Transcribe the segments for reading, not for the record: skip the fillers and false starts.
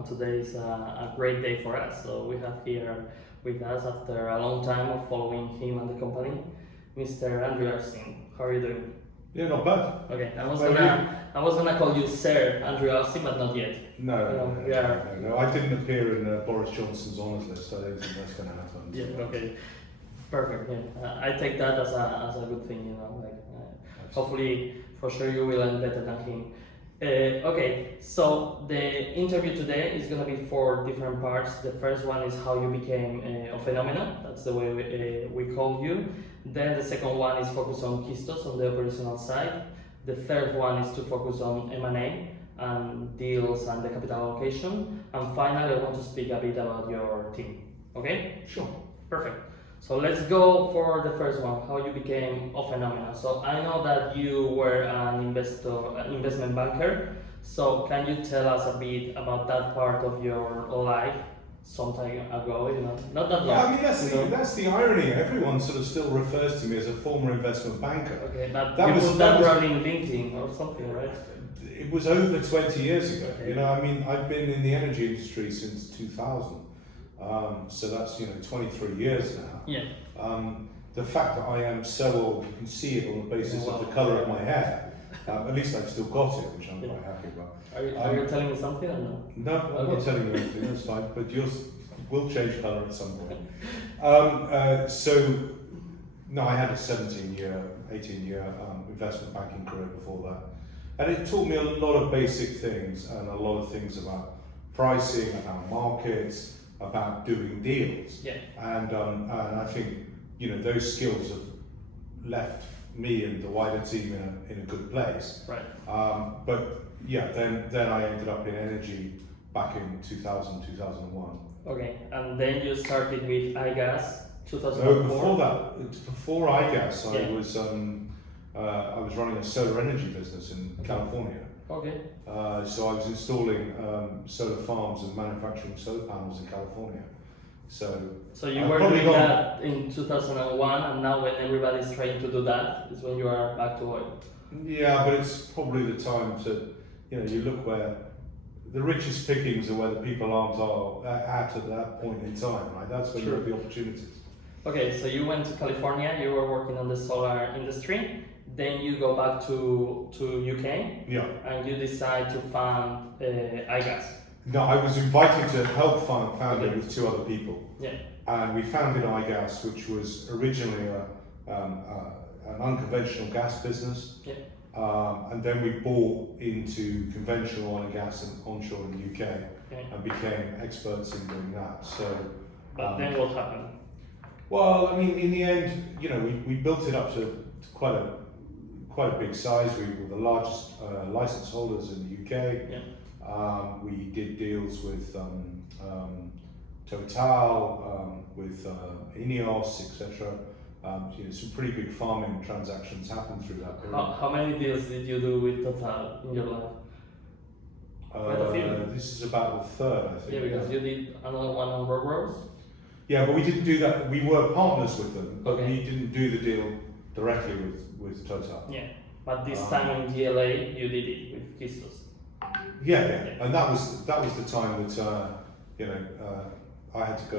and today is a great day for us. So we have here with us, after a long time of following him and the company, Mr. Andrew Austin. How are you doing? Yeah, not bad. Okay, I was gonna call you Sir Andrew Austin, but not yet. No, I didn't appear in Boris Johnson's honours list. I don't think that's going to happen. Yeah, okay, perfect. Yeah, I take that as a good thing, you know. Like, hopefully, for sure, you will end better than him. Okay, so the interview today is going to be 4 different parts. The first one is how you became a phenomenon. That's the way we call you. Then the second one is focused on Kistos, on the operational side. The third one is to focus on M&A and deals and the capital allocation. And finally, I want to speak a bit about your team. Okay? Sure. Perfect. So let's go for the first one, how you became a phenomenon. So I know that you were an investment banker. So can you tell us a bit about that part of your life some time ago? You know, not that long. Yeah, I mean that's the irony. Everyone sort of still refers to me as a former investment banker. Okay, but that was running LinkedIn or something, right? It was over 20 years ago. Okay. You know, I mean, I've been in the energy industry since 2000. So that's 23 years now. Yeah. The fact that I am so old, you can see it on the basis of the colour of my hair. At least I've still got it, which I'm quite happy about. Are you telling me something or no? No, I'm not telling you anything. That's fine. But yours will change colour at some point. No, I had a 18-year investment banking career before that, and it taught me a lot of basic things and a lot of things about pricing, about markets, about doing deals. Yeah. And I think those skills have left me and the wider team in a good place. Right. But yeah, then I ended up in energy back in 2000, 2001. Okay, and then you started with iGas 2004. No, before iGas, Yeah. I was running a solar energy business in California. Okay. So I was installing solar farms and manufacturing solar panels in California. So you were doing that in 2001, and now when everybody's trying to do that, is when you are back to oil. Yeah, but it's probably the time to, you look where the richest pickings are where the people aren't at that point in time, right? That's when you have the opportunities. Okay, so you went to California, you were working on the solar industry, then you go back to UK, yeah, and you decide to found iGas. No, I was invited to help found it with 2 other people. Yeah. And we founded iGas, which was originally an unconventional gas business. Yeah. And then we bought into conventional oil and gas and onshore in the UK, and became experts in doing that. But then what happened? Well, I mean, in the end, we built it up to quite a big size. We were the largest license holders in the UK. Yeah. We did deals with Total, with Ineos, etc. Some pretty big farming transactions happened through that period. How many deals did you do with Total in your life? Quite a few. This is about the 3rd, I think. Yeah, because you did another one on Rose. Yeah, but we didn't do that. We were partners with them, but Okay. we didn't do the deal directly with Total. Yeah, but this time in GLA you did it with Kistos. Yeah, and that was the time that I had to go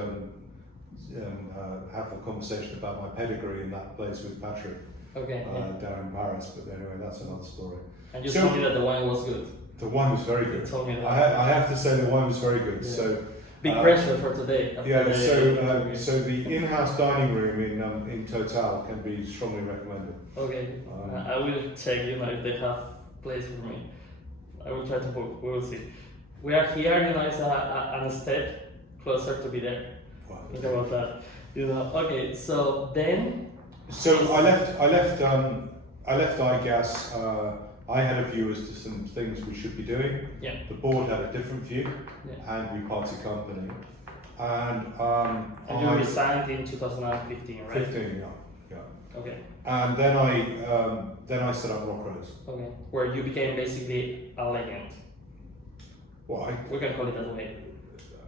and have a conversation about my pedigree in that place with Patrick. Okay. Down in Paris, but anyway, that's another story. And you told me that the wine was good. The wine was very good. You told me that. I have to say the wine was very good. Yeah. So big pressure for today. Yeah. So the in-house dining room in Total can be strongly recommended. Okay. I will check. If they have place for me. I will try to book. We will see. We are here. It's a step closer to be there. Wow. Think about that. Okay. So then. So I left iGas. I had a view as to some things we should be doing. Yeah. The board had a different view, Yeah. and we parted company. And you resigned in 2015, right? 15, yeah. Okay. And then I set up Rose. Okay. Where you became basically a legend. Well, We can call it that way.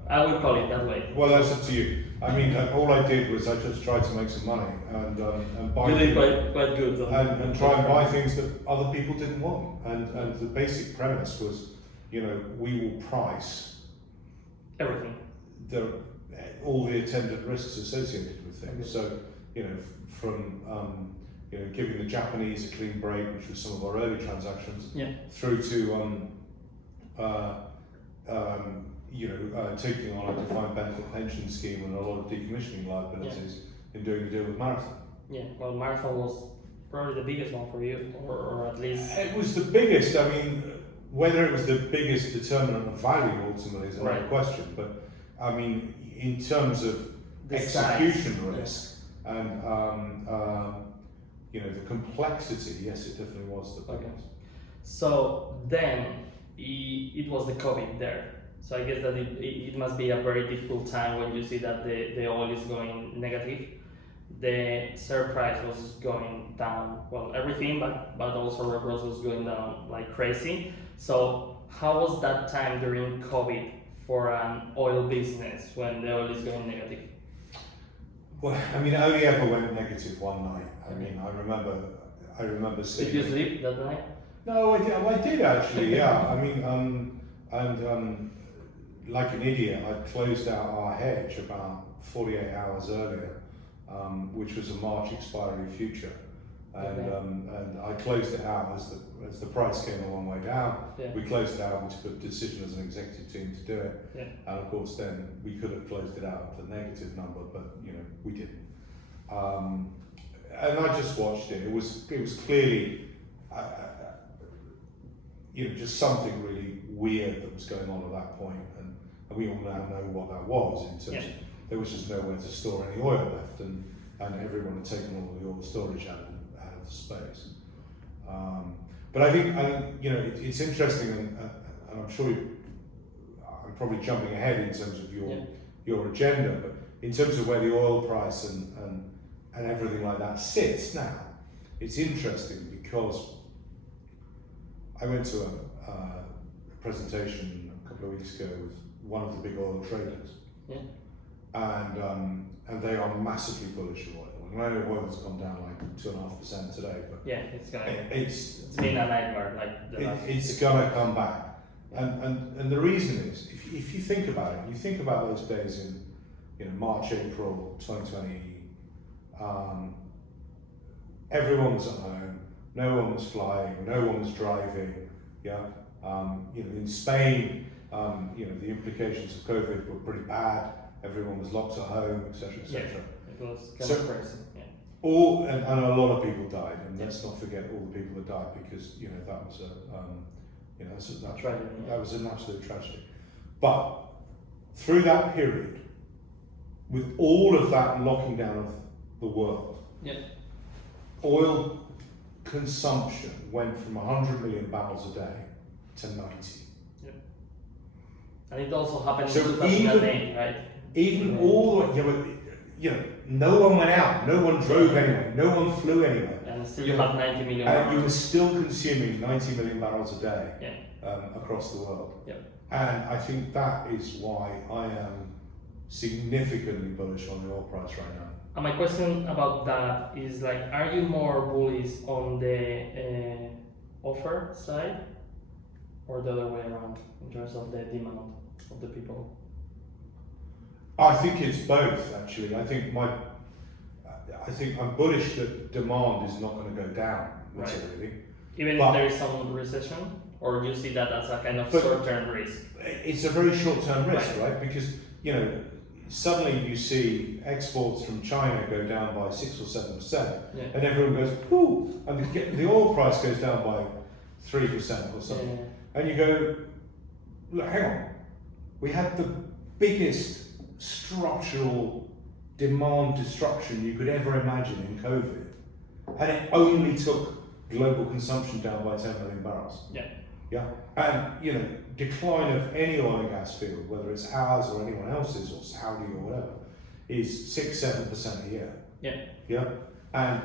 I will call it that way. Well, that's up to you. I mean, all I did was I just tried to make some money and buy. You did quite good. And try and buy things that other people didn't want. And the basic premise was, we will price Everything. All the attendant risks associated with things. So, from giving the Japanese a clean break, which was some of our early transactions, through to taking on a defined benefit pension scheme and a lot of decommissioning liabilities in doing the deal with Marathon. Yeah, well, Marathon was probably the biggest one for you, or at least... It was the biggest. I mean, whether it was the biggest determinant of value ultimately is another question, but I mean, in terms of the execution risk and the complexity, yes, it definitely was the biggest. Okay. So then it was the COVID there. So I guess that it must be a very difficult time when you see that the oil is going negative. The share price was going down, well, everything, but also revenues was going down like crazy. So how was that time during COVID for an oil business when the oil is going negative? Well, I mean, it only ever went negative one night. I mean, I remember seeing... Did you sleep that night? No, I did actually, yeah. I mean, like an idiot, I closed out our hedge about 48 hours earlier, which was a March expiry future. And I closed it out as the price came a long way down. We closed it out. We took a decision as an executive team to do it. And of course, then we could have closed it out at the negative number, but we didn't. And I just watched it. It was clearly, just something really weird that was going on at that point, and we all now know what that was in terms of there was just nowhere to store any oil left, and everyone had taken all the oil storage out of the space. But I think it's interesting, and I'm sure I'm probably jumping ahead in terms of your agenda, but in terms of where the oil price and everything like that sits now, it's interesting because I went to a presentation a couple of weeks ago with one of the big oil traders, and they are massively bullish on oil. And I know oil's gone down like 2.5% today, but it's been a nightmare. It's gonna come back, and the reason is if you think about it, you think about those days in March, April 2020. Everyone was at home. No one was flying. No one was driving. In Spain, the implications of COVID were pretty bad. Everyone was locked at home, etc., etc. It was kind of crazy. And a lot of people died, and let's not forget all the people that died, because that was that was an absolute tragedy. But through that period, with all of that locking down of the world, oil consumption went from 100 million barrels a day to 90. And it also happened in 2008, right? Even all the way, no one went out, no one drove anywhere, no one flew anywhere. And still you have 90 million barrels. You were still consuming 90 million barrels a day across the world. And I think that is why I am significantly bullish on the oil price right now. And my question about that is are you more bullish on the offer side or the other way around in terms of the demand of the people? I think it's both, actually. I think I'm bullish that demand is not going to go down materially. Even if there is some recession, or do you see that as a kind of short-term risk? It's a very short-term risk, right? Because suddenly you see exports from China go down by 6 or 7%, and everyone goes, "Ooh!" and the oil price goes down by 3% or something, and you go, "Look, hang on, we had the biggest structural demand destruction you could ever imagine in COVID, and it only took global consumption down by 10 million barrels." And decline of any oil and gas field, whether it's ours or anyone else's or Saudi or whatever, is 6-7% a year. And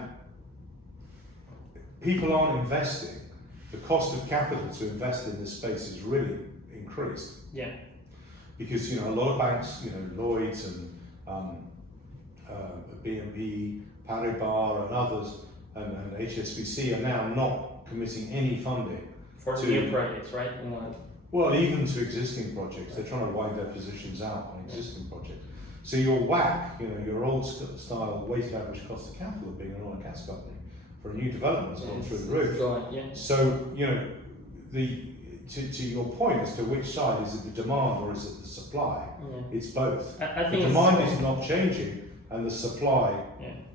people aren't investing. The cost of capital to invest in this space is really increased. Because a lot of banks, Lloyds and BNP Paribas and others, and HSBC are now not committing any funding for new projects, right? Well, even to existing projects, they're trying to widen their positions out on existing projects. So your WACC, your old style weighted average cost of capital of being an oil and gas company for a new development has gone through the roof. So, to your point as to which side, is it the demand or is it the supply? It's both. I The think demand is not changing and the supply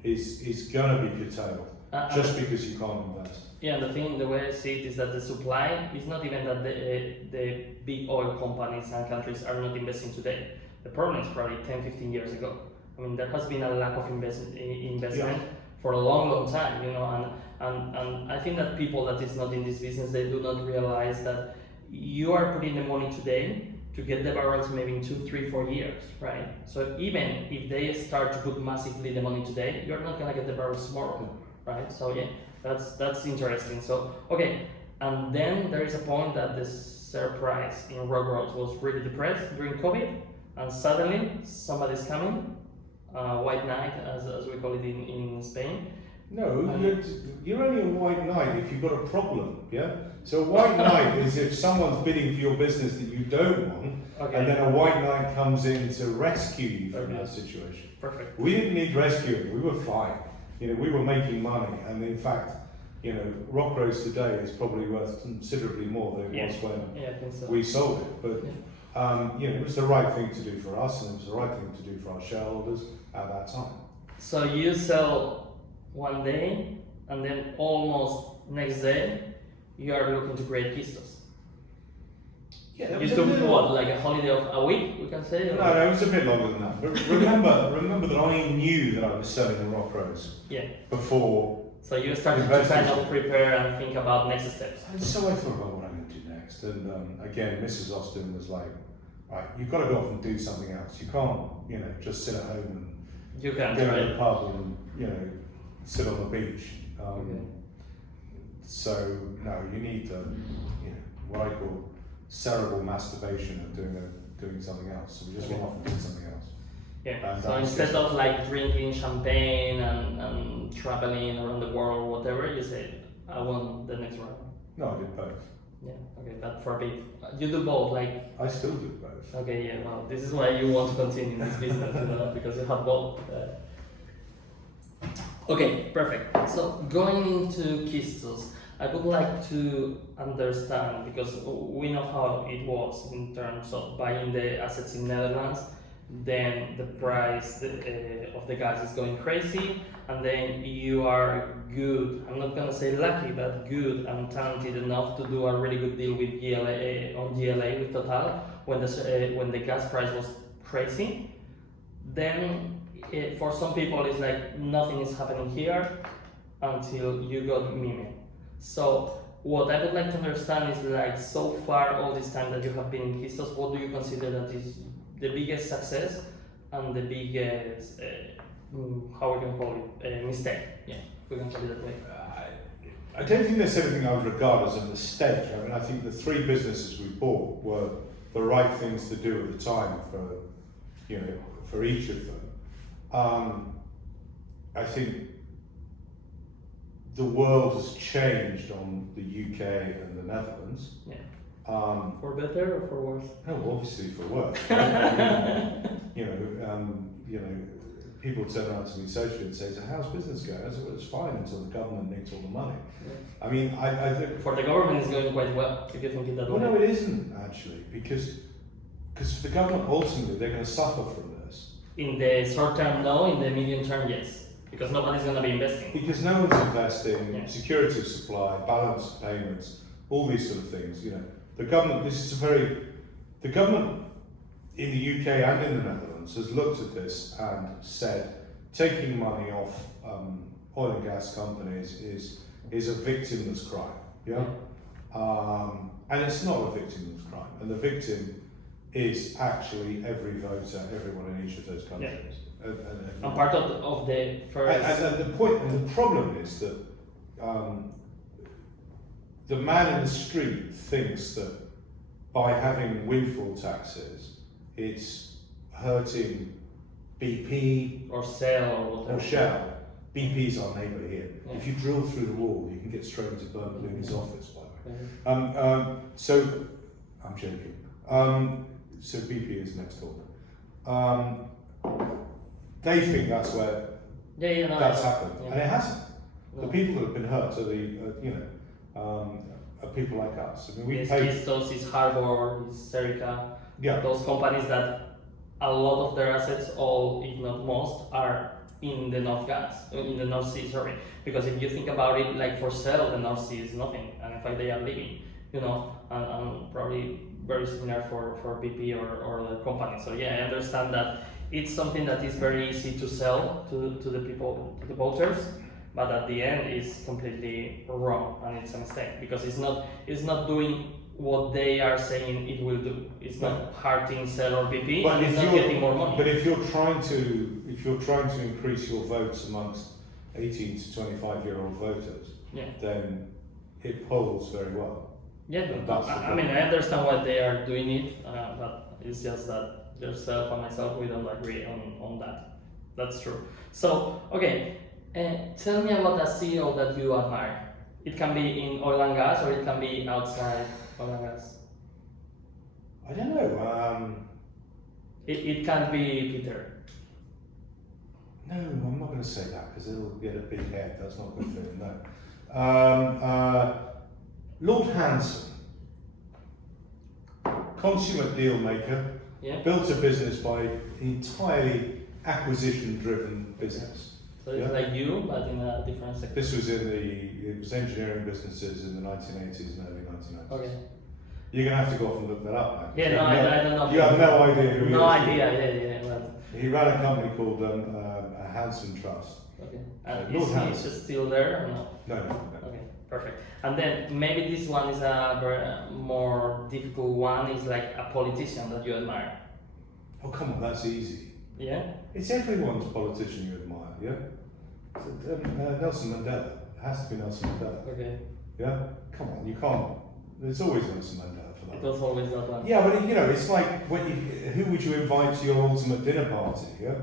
is going to be curtailed just because you can't invest. Yeah, the way I see it is that the supply is not even that the big oil companies and countries are not investing today. The problem is probably 10, 15 years ago. I mean, there has been a lack of investment for a long time, and I think that people that is not in this business, they do not realize that you are putting the money today to get the barrels maybe in 2, 3, 4 years, right? So even if they start to put massively the money today, you're not gonna get the barrels tomorrow, right? So yeah, that's interesting. So okay, and then there is a point that the share price in rock rolls was really depressed during COVID, and suddenly somebody's coming, white knight as we call it in Spain. No, you're only a white knight if you've got a problem, yeah? So a white knight is if someone's bidding for your business that you don't want, and then a white knight comes in to rescue you from that situation. Perfect. We didn't need rescuing, we were fine. We were making money, and in fact, rock rolls today is probably worth considerably more than it was when we sold it. But it was the right thing to do for us, and it was the right thing to do for our shareholders at that time. So you sell one day, and then almost next day, you are looking to create Kistos. Yeah, you took what, like a holiday of a week, we can say? No, it was a bit longer than that. But remember that I knew that I was selling the rock rolls before. So you started to kind of prepare and think about next steps. And so I thought about what I'm going to do next. And again, Mrs. Austin was like, right, you've got to go off and do something else. You can't, just sit at home and go to the pub and, sit on the beach. So no, you need what I call cerebral masturbation of doing something else. So we just went off and did something else. Yeah. So instead of like drinking champagne and traveling around the world or whatever, you say, I want the next round. No, I did both. Yeah. Okay, that for a bit. You do both, like. I still do both. Okay. Yeah. Well, this is why you want to continue this business, because you have both. Okay, perfect. So going into Kistos, I would like to understand, because we know how it was in terms of buying the assets in Netherlands, then the price of the gas is going crazy, and then you are good, I'm not gonna say lucky, but good and talented enough to do a really good deal with GLA with Total when the gas price was crazy. Then for some people it's like nothing is happening here until you got Mime. So what I would like to understand is, like, so far all this time that you have been in Kistos, what do you consider that is the biggest success and the biggest, how we can call it, mistake? Yeah, we can call it that way. I don't think there's anything I would regard as a mistake. I mean, I think the 3 businesses we bought were the right things to do at the time for each of them. I think the world has changed on the UK and the Netherlands. Yeah. For better or for worse? No, obviously for worse. People turn around to me socially and say, "So how's business going?" I said, "Well, it's fine until the government nicks all the money." Yeah. I mean, I think for the government it's going quite well. If you think it that way. Well, no, it isn't actually, because for the government ultimately they're going to suffer from this. In the short term, no. In the medium term, yes. Because nobody's going to be investing. Because no one's investing, security of supply, balance of payments, all these sort of things. The government. The government in the UK and in the Netherlands has looked at this and said, taking money off oil and gas companies is a victimless crime. Yeah. And it's not a victimless crime, and the victim is actually every voter, everyone in each of those countries. Yeah. And part of the first. And the point, and the problem is that the man in the street thinks that by having windfall taxes, it's hurting BP or Shell or Shell. BP's our neighbour here. Yeah. If you drill through the wall, you can get straight into Bernard Looney's office, by the way. So I'm joking. So BP is next door. They think that's where that's happened, and it hasn't. No. The people that have been hurt are the are people like us. I mean, we pay. Kistos, is Harbor, is Serica. Yeah. Those companies that a lot of their assets, all if not most, are in the North Sea. Sorry, because if you think about it, like for sale, the North Sea is nothing, and in fact they are leaving. And probably very similar for BP or the company. So yeah, I understand that it's something that is very easy to sell to the people, to the voters, but at the end it's completely wrong and it's a mistake because it's not doing what they are saying it will do. It's not hurting Shell or BP. But it's not getting more money. But if you're trying to increase your votes amongst 18 to 25-year-old voters, then it polls very well. Yeah, but I mean, I understand why they are doing it, but it's just that yourself and myself, we don't agree on that. That's true. So, okay, tell me about a CEO that you admire. It can be in oil and gas, or it can be outside oil and gas. I don't know. It can be Peter. No, I'm not going to say that because it'll get a big head. That's not good for him. No. Lord Hanson, consummate deal maker, built a business by entirely acquisition-driven business. So it's like you, but in a different sector. This was it was engineering businesses in the 1980s and early 1990s. Okay. You're going to have to go off and look that up, man. Yeah, no, I don't know. You have no idea who he is. No idea, yeah. He ran a company called Hanson Trust. Okay. And is he still there or no? No. Okay, perfect. And then maybe this one is a very more difficult one, is like a politician that you admire. Oh, come on, that's easy. Yeah? It's everyone's politician you admire, yeah? Nelson Mandela. It has to be Nelson Mandela. Okay. Yeah? Come on, you can't. There's always Nelson Mandela for that. It was always that one. Yeah, but it's like, who would you invite to your ultimate dinner party, yeah?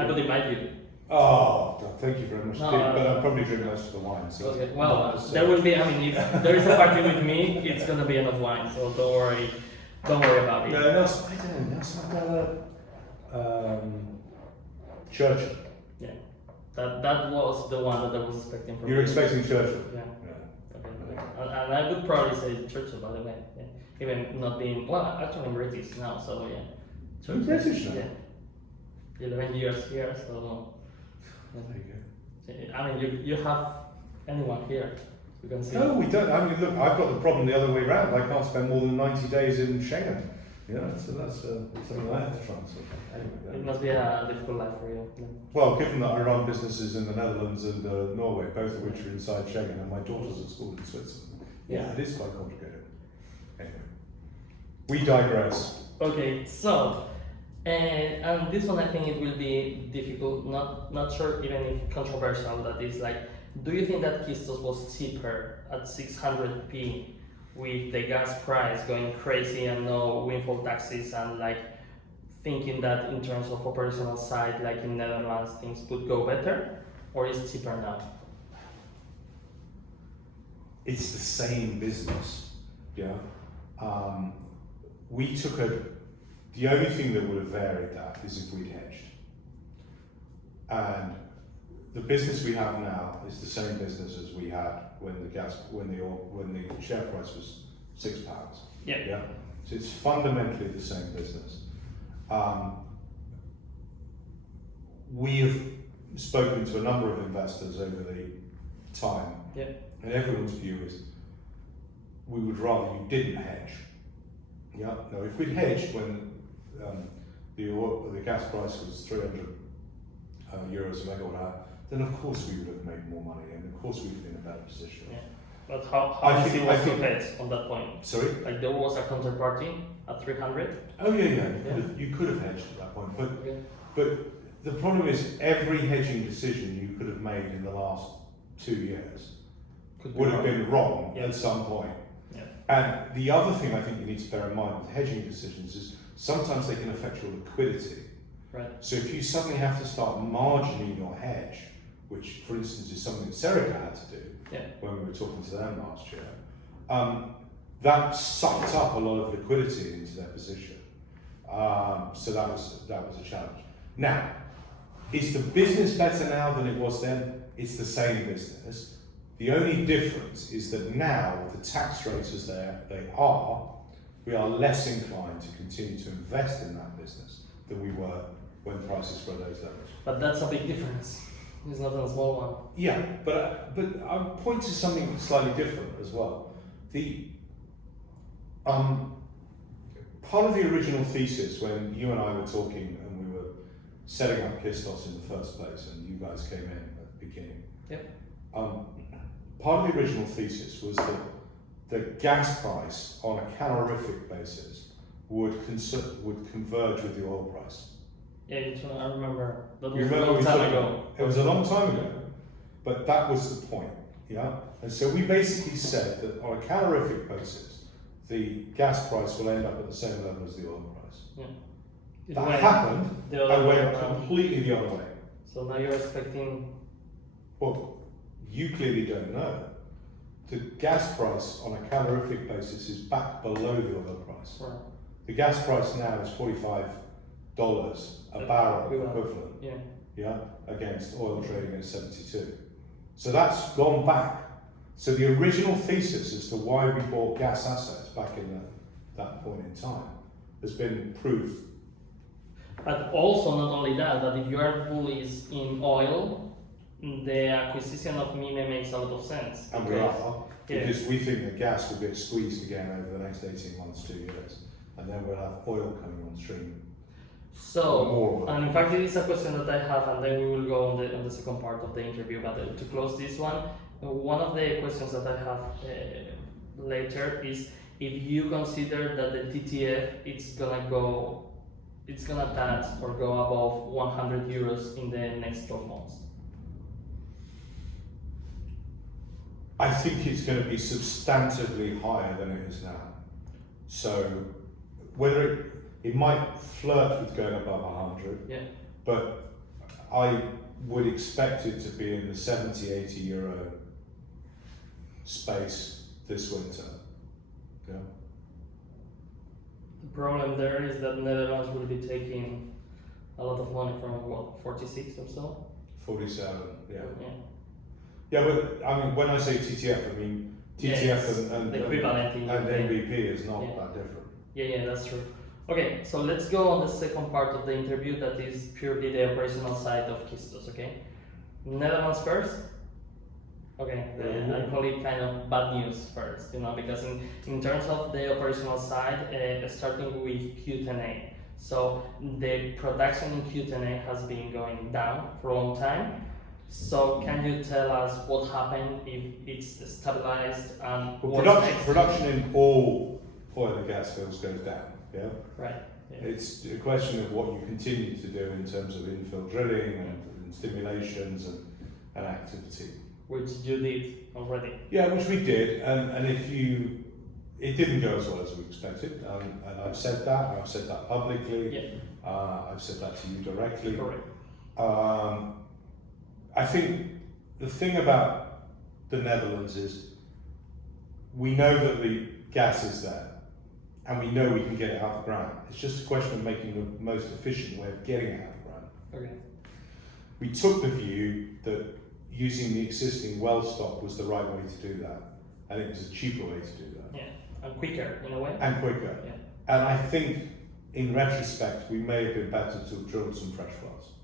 I would invite you. Oh, thank you very much. But I'll probably drink most of the wine. So okay. Well, there will be, if there is a party with me, it's going to be enough wine, so don't worry about it. No, Nelson Mandela, Churchill. Yeah, that was the one that I was expecting from you. You're expecting Churchill? Yeah. Okay. And I would probably say Churchill, by the way. Yeah. Even not being, well, actually I'm British now, so yeah. You're British now? Yeah. 11 years here, so... There you go. You have anyone here? You can see. No, we don't. Look, I've got the problem the other way around. I can't spend more than 90 days in Schengen. So that's something I have to try and sort out. Anyway, it must be a difficult life for you. Well, given that I run businesses in the Netherlands and Norway, both of which are inside Schengen, and my daughter's at school in Switzerland, it is quite complicated. Anyway, we digress. Okay, so. And this one I think it will be difficult, not sure even if controversial, that is like, do you think that Kistos was cheaper at 600p with the gas price going crazy and no windfall taxes, and like thinking that in terms of operational side, like in Netherlands, things could go better, or is it cheaper now? It's the same business, we took the only thing that would have varied that is if we'd hedged. And the business we have now is the same business as we had when the share price was £6. Yeah. So it's fundamentally the same business. We have spoken to a number of investors over the time, and everyone's view is we would rather you didn't hedge. Yeah. Now, if we'd hedged when the gas price was 300 euros a megawatt hour, then of course we would have made more money, and of course we would be in a better position. Yeah. But how easy was to hedge on that point? Sorry? Like there was a counterparty at 300? Oh yeah. You could have hedged at that point, but the problem is every hedging decision you could have made in the last 2 years would have been wrong at some point. Yeah. And the other thing I think you need to bear in mind with hedging decisions is sometimes they can affect your liquidity. Right. So if you suddenly have to start margining your hedge, which for instance is something that Serica had to do when we were talking to them last year, that sucked up a lot of liquidity into their position. So that was a challenge. Now, is the business better now than it was then? It's the same business. The only difference is that now, with the tax rates as they are, we are less inclined to continue to invest in that business than we were when prices were at those levels. But that's a big difference. It's not a small one. Yeah, but I would point to something slightly different as well. The part of the original thesis when you and I were talking and we were setting up Kistos in the first place, and you guys came in at the beginning. Yep. Part of the original thesis was that the gas price on a calorific basis would converge with the oil price. Yeah, I remember. That was You a remember long time ago. It was a long time ago, but that was the point, yeah? And so we basically said that on a calorific basis, the gas price will end up at the same level as the oil price. Yeah. That happened, and went completely the other way. So now you're expecting... Well, you clearly don't know. The gas price on a calorific basis is back below the oil price. Right. The gas price now is $45 a barrel equivalent, yeah, against oil trading at 72. So that's gone back. So the original thesis as to why we bought gas assets back in that point in time has been proved. But also not only that, but if you are bullish in oil, the acquisition of Mime makes a lot of sense. And we are, because we think that gas will get squeezed again over the next 18 months, 2 years, and then we'll have oil coming on stream. So, and in fact it is a question that I have, and then we will go on the second part of the interview, but to close this one of the questions that I have later is if you consider that the TTF it's gonna touch or go above 100 euros in the next 12 months. I think it's going to be substantively higher than it is now. So whether it might flirt with going above 100, but I would expect it to be in the 70, 80 euro space this winter. Yeah. The problem there is that Netherlands will be taking a lot of money from what, 46 or so? 47, yeah. Yeah, but I mean, when I say TTF, I mean TTF and the equivalent and MVP is not that different. Yeah, that's true. Okay, so let's go on the second part of the interview that is purely the operational side of Kistos, okay? Netherlands first. Okay, I call it kind of bad news first, because in terms of the operational side, starting with Q10A. So the production in Q10A has been going down for a long time. So can you tell us what happened, if it's stabilized, and production in all oil and gas fields goes down, yeah? Right. Yeah. It's a question of what you continue to do in terms of infill drilling and stimulations and activity. Which you did already. Yeah, which we did, and it didn't go as well as we expected, and I've said that publicly. Yeah. I've said that to you directly. Correct. I think the thing about the Netherlands is we know that the gas is there and we know we can get it out of the ground. It's just a question of making the most efficient way of getting it out of the ground. Okay. We took the view that using the existing well stock was the right way to do that, and it was a cheaper way to do that. Yeah, and quicker in a way. And quicker. Yeah. And I think in retrospect we may have been better to have drilled some fresh wells.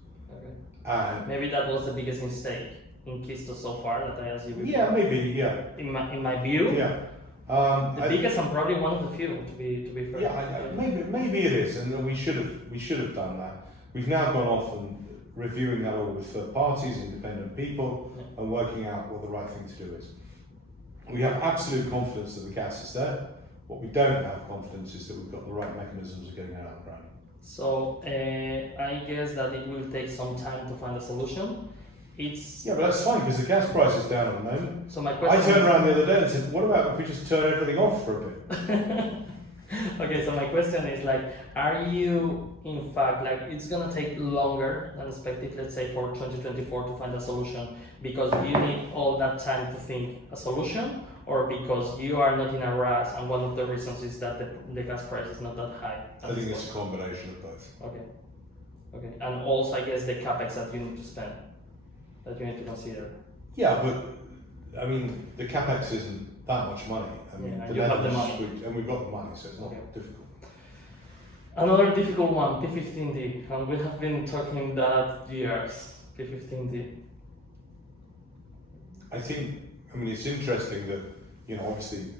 And maybe that was the biggest mistake in Kistos so far that I asked you before. Yeah, maybe, yeah. In my view. Yeah. The biggest and probably one of the few, to be fair. Yeah, maybe it is, and we should have done that. We've now gone off and reviewing that all with third parties, independent people, and working out what the right thing to do is. We have absolute confidence that the gas is there. What we don't have confidence is that we've got the right mechanisms of getting it out of the ground. So I guess that it will take some time to find a solution. Yeah, but that's fine because the gas price is down at the moment. So my question I turned around the other day and said, what about if we just turn everything off for a bit? Okay, so my question is are you in fact it's gonna take longer than expected, let's say for 2024 to find a solution because you need all that time to think a solution, or because you are not in a rush and one of the reasons is that the gas price is not that high? I think it's a combination of both. Okay. Okay. And also, I guess, the capex that you need to spend, that you need to consider. Yeah, but I mean, the capex isn't that much money. I mean, and you have the money. And we've got the money, so it's not difficult. Another difficult one, P15D, and we have been talking that years, P15D. I think, I mean, it's interesting that, you know, obviously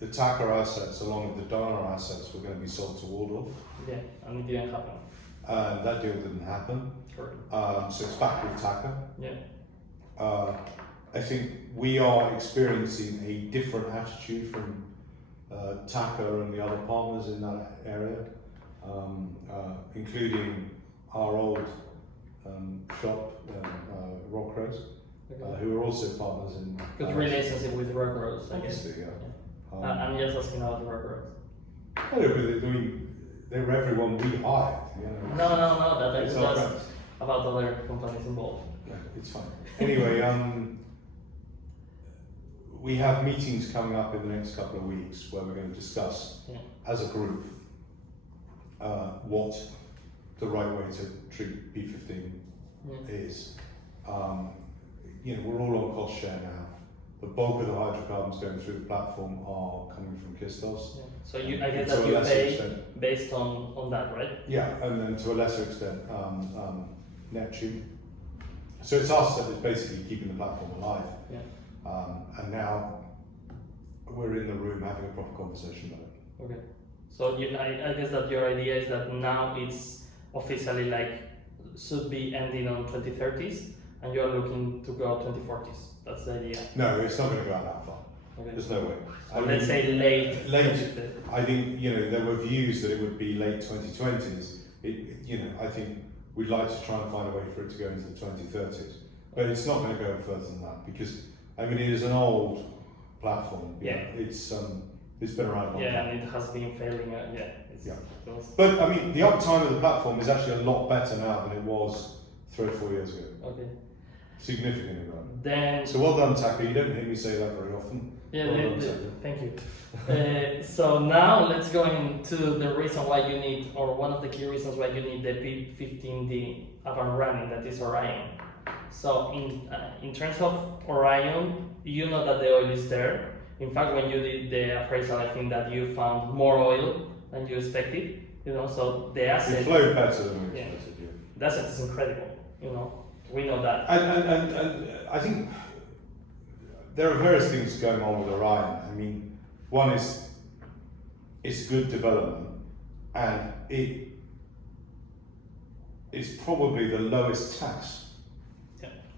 the TACA assets along with the Dana assets were going to be sold to Waldorf. Yeah, and it didn't happen. That deal didn't happen. Correct. So it's back with TACA. Yeah. I think we are experiencing a different attitude from TACA and the other partners in that area, including our old shop, Rock Rose, who are also partners in. Good relationship with Rock Rose, I guess. Obviously, yeah. I'm just asking about Rock Rose. I mean, they were everyone we hired. You know, no, that is just friends. about other companies involved. Yeah, it's fine. Anyway, we have meetings coming up in the next couple of weeks where we're going to discuss, as a group, what the right way to treat P15 is. You know, we're all on cost share now. The bulk of the hydrocarbons going through the platform are coming from Kistos. Yeah. So I guess that you pay based on that, right? Yeah, and then to a lesser extent, Neptune. So it's us that is basically keeping the platform alive. Yeah. And now we're in the room having a proper conversation about it. Okay. So I guess that your idea is that now it's officially like should be ending on 2030s, and you're looking to go 2040s. That's the idea. No, it's not going to go out that far. Okay. There's no way. So let's say late. I think, you know, there were views that it would be late 2020s. You know, I think we'd like to try and find a way for it to go into the 2030s, but it's not going to go further than that because I mean it is an old platform. Yeah. It's been around a long time. And it has been failing. But I mean, the uptime of the platform is actually a lot better now than it was 3 or 4 years ago. Okay. Significantly better. Then. So well done, Taka. You don't hear me say that very often. Yeah, thank you. So now let's go into the reason why you need, or one of the key reasons why you need the P15D up and running, that is Orion. So in terms of Orion, you know that the oil is there. In fact, when you did the appraisal, I think that you found more oil than you expected. You know, so the asset. It flowed better than we expected. Yeah. The asset is incredible. You know, we know that. And I think there are various things going on with Orion. I mean, one is it's good development, and it's probably the lowest tax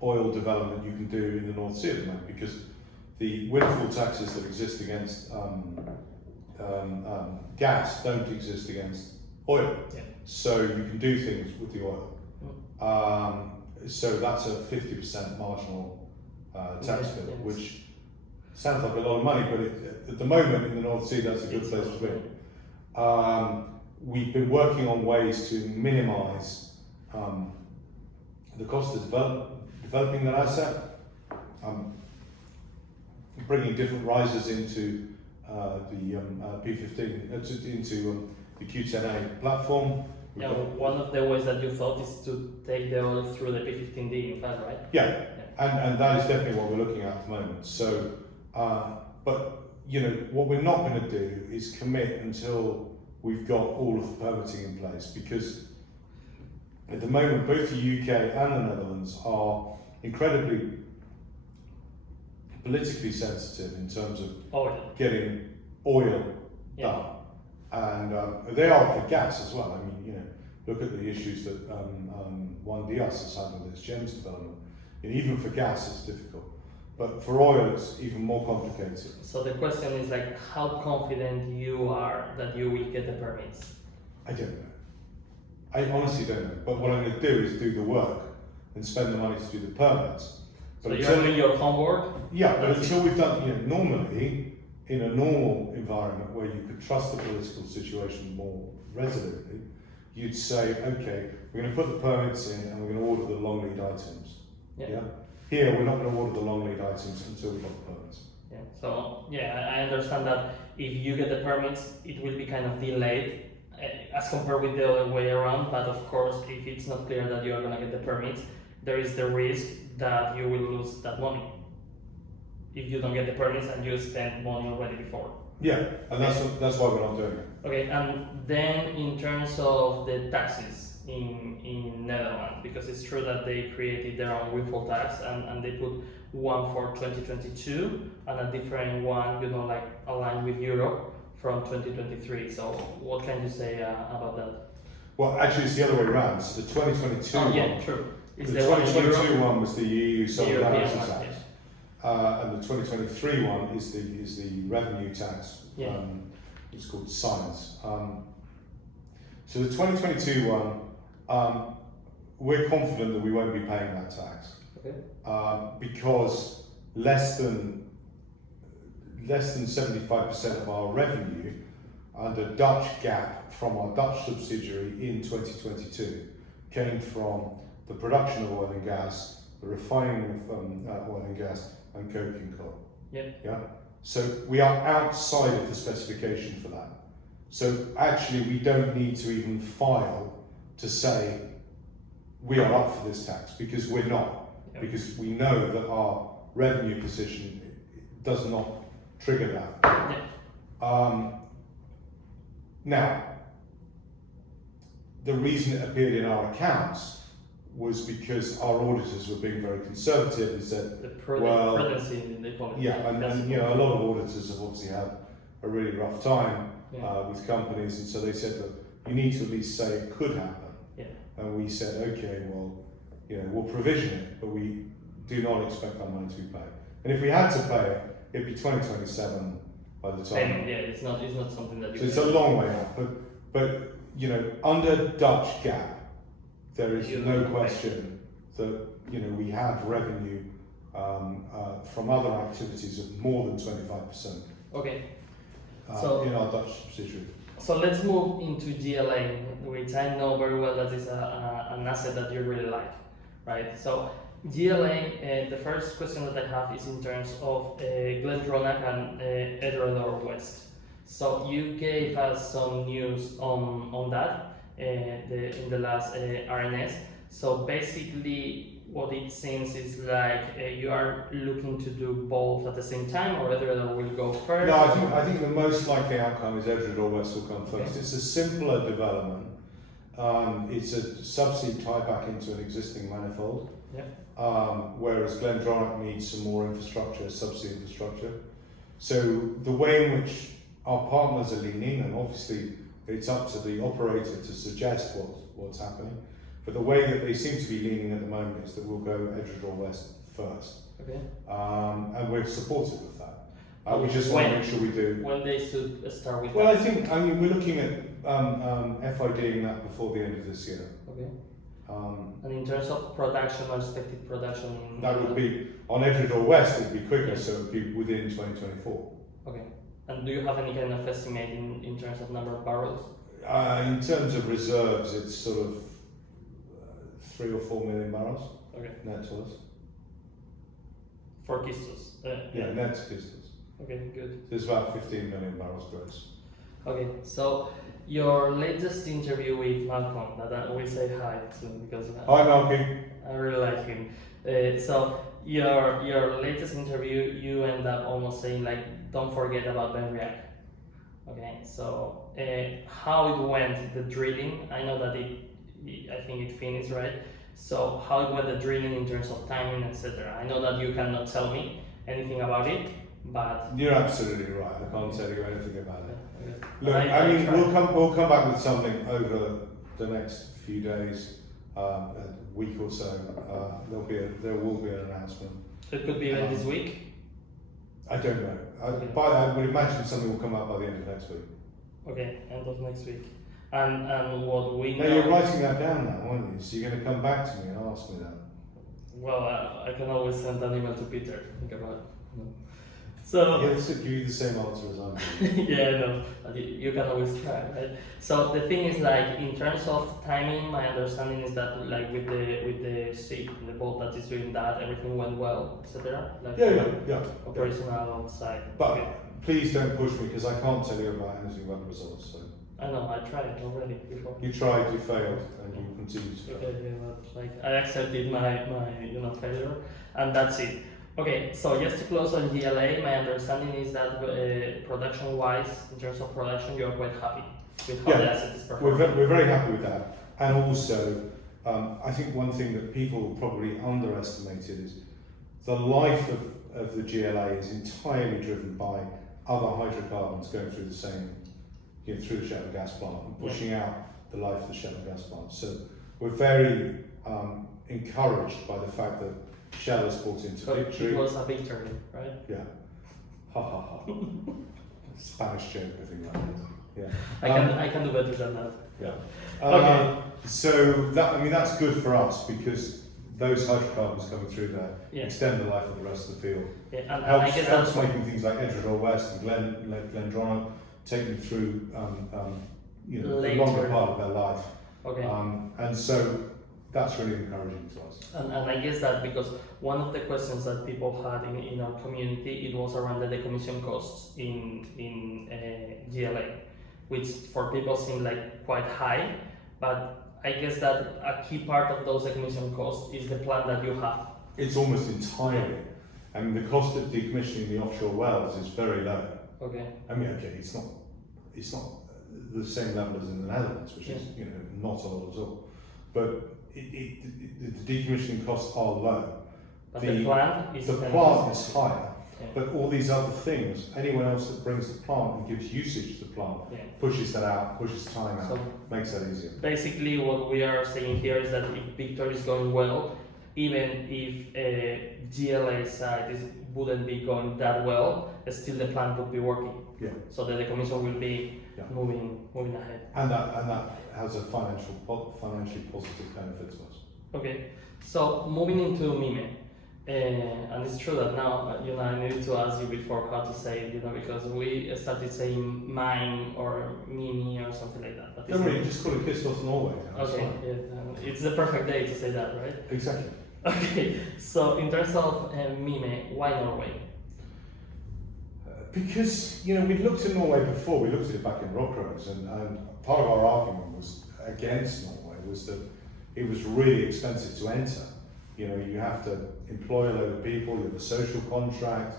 oil development you can do in the North Sea at the moment, because the windfall taxes that exist against gas don't exist against oil. Yeah. So you can do things with the oil. So that's a 50% marginal tax bill, which sounds like a lot of money, but at the moment in the North Sea, that's a good place to be. We've been working on ways to minimise the cost of developing that asset, bringing different risers into the P15, into the Q10A platform. Yeah, one of the ways that you thought is to take the oil through the P15D, in fact, right? Yeah. And that is definitely what we're looking at the moment. So, but you know, what we're not going to do is commit until we've got all of the permitting in place, because at the moment both the UK and the Netherlands are incredibly politically sensitive in terms of getting oil done. And they are for gas as well. I mean, you know, look at the issues that One Dias has had with its GEMS development. And even for gas, it's difficult. But for oil, it's even more complicated. So the question is like, how confident you are that you will get the permits? I don't know. I honestly don't know. But what I'm going to do is do the work and spend the money to do the permits. But so you're doing your homework? Yeah, but until we've done, you know, normally, in a normal environment where you could trust the political situation more resolutely, you'd say, okay, we're going to put the permits in and we're going to order the long lead items. Yeah. Here, we're not going to order the long lead items until we've got the permits. Yeah. So yeah, I understand that if you get the permits, it will be kind of delayed as compared with the other way around. But of course, if it's not clear that you are gonna get the permits, there is the risk that you will lose that money if you don't get the permits and you spend money already before. Yeah, and that's why we're not doing it. Okay, and then in terms of the taxes in Netherlands, because it's true that they created their own windfall tax and they put one for 2022 and a different one, you know, like aligned with Europe from 2023. So what can you say about that? Well, actually, it's the other way around. So the 2022 Oh, yeah, one, true. Is the 2022 one was the EU solidarity European tax, and the 2023 one is the revenue tax. Yeah. It's called science. So the 2022 one, we're confident that we won't be paying that tax. Okay. Because less than 75% of our revenue under Dutch GAAP from our Dutch subsidiary in 2022 came from the production of oil and gas, the refining of oil and gas, and coking coal. Yeah. Yeah. So we are outside of the specification for that. So actually, we don't need to even file to say we are up for this tax, because we're not. Yeah. Because we know that our revenue position does not trigger that. Yeah. Now, the reason it appeared in our accounts was because our auditors were being very conservative and said, The well, prudency, they call it. yeah, and you know, a lot of auditors have obviously had a really rough time with companies, and so they said that you need to at least say it could happen. Yeah. And we said, okay, well, you know, we'll provision it, but we do not expect our money to be paid. And if we had to pay it, it'd be 2027 by the time. Payment, yeah, it's not something that you. So it's a long way out, but you know, under Dutch GAAP, there is no question that, you know, we have revenue from other activities of more than 25%. Okay. In our Dutch subsidiary. So let's move into GLA, which I know very well that is an asset that you really like, right? So GLA, the first question that I have is in terms of Glendronach and Edredor West. So you gave us some news on that in the last RNS. So basically, what it seems is like you are looking to do both at the same time, or Edredor will go first. No, I think the most likely outcome is Edredor West will come first. Okay. It's a simpler development. It's a subsea tieback into an existing manifold. Yeah. Whereas Glendronach needs some more infrastructure, subsea infrastructure. So the way in which our partners are leaning, and obviously it's up to the operator to suggest what's happening, but the way that they seem to be leaning at the moment is that we'll go Edredor West first. Okay. And we're supportive of that. We just want to make sure we do. When they should start with Well, that? I mean, we're looking at FIDing that before the end of this year. Okay. And in terms of production or expected production in... That would be, on Edredor West, it would be quicker, so it would be within 2024. Okay. And do you have any kind of estimate in terms of number of barrels? In terms of reserves, it's sort of 3 or 4 million barrels. Okay. Net to us. For Kistos? Yeah, net to Kistos. Okay, good. There's about 15 million barrels gross. Okay, so your latest interview with Malcolm, that I always say hi to because Hi, Malcolm. I really like him. So your latest interview, you end up almost saying like, don't forget about Benriac. Okay, so how it went, the drilling? I know that I think it finished, right? So how it went, the drilling in terms of timing, etc. I know that you cannot tell me anything about it, but you're absolutely right. I can't tell you anything about it. okay. Look, I mean, we'll come back with something over the next few days, a week or so. There will be an announcement. It could be even this week. I don't know. Okay. I would imagine something will come up by the end of next week. Okay, end of next week. And what we Now know... you're writing that down now, aren't you? So you're going to come back to me and ask me that. Well, I can always send an email to Peter. Think about it. So He'll give you the same answer as I'm doing. yeah, no, but you can always try, right? So the thing is, like, in terms of timing, my understanding is that, like, with the ship, the boat that is doing that, everything went well, etc. Like, Yeah. operational side. But Okay. please don't push me because I can't tell you about anything about the results. So I know, I tried already before. you tried, you failed, and you continue to fail. Okay, yeah, but, like, I accepted my failure, and that's it. Okay, so just to close on GLA, my understanding is that production-wise, in terms of production, you're quite happy with how the asset is performing. We're very happy with that. And also, I think one thing that people probably underestimated is the life of the GLA is entirely driven by other hydrocarbons going through the same, through the Shell gas plant and pushing out the life of the Shell gas plant. So we're very encouraged by the fact that Shell has bought into victory. It was a victory, right? Yeah. Ha ha ha. Spanish joke, I think that is. Yeah. I can do better than that. Yeah. Okay. So that's good for us because those hydrocarbons coming through there extend the life of the rest of the field. Yeah, and helps, I guess helps that's making things like Edgerville West and Glendronach take them through the longer part of their life. Okay. And so that's really encouraging to us. And I guess that because one of the questions that people had in our community, it was around the decommission costs in GLA, which for people seem like quite high, but I guess that a key part of those decommission costs is the plan that you have. It's almost entirely. I mean, the cost of decommissioning the offshore wells is very low. Okay. I mean, okay, it's not the same level as in the Netherlands, which is not a lot at all. But the decommissioning costs are low. But the plant is higher. Yeah. But all these other things, anyone else that brings the plant and gives usage to the plant, pushes that out, pushes time out, makes that easier. Basically, what we are saying here is that if Victor is going well, even if GLA side wouldn't be going that well, still the plant would be working. Yeah. So the decommission will be moving ahead. And that has a financially positive benefit to us. Okay. So moving into Mime. And it's true that now, I needed to ask you before how to say it, because we started saying mine or mini or something like that. But don't worry, just call it Kistos Norway. Okay, it's the perfect day to say that, right? Exactly. Okay, so in terms of Mime, why Norway? Because, we looked at Norway before, we looked at it back in Rockroads, and part of our argument was against Norway was that it was really expensive to enter. You have to employ a load of people, you have a social contract,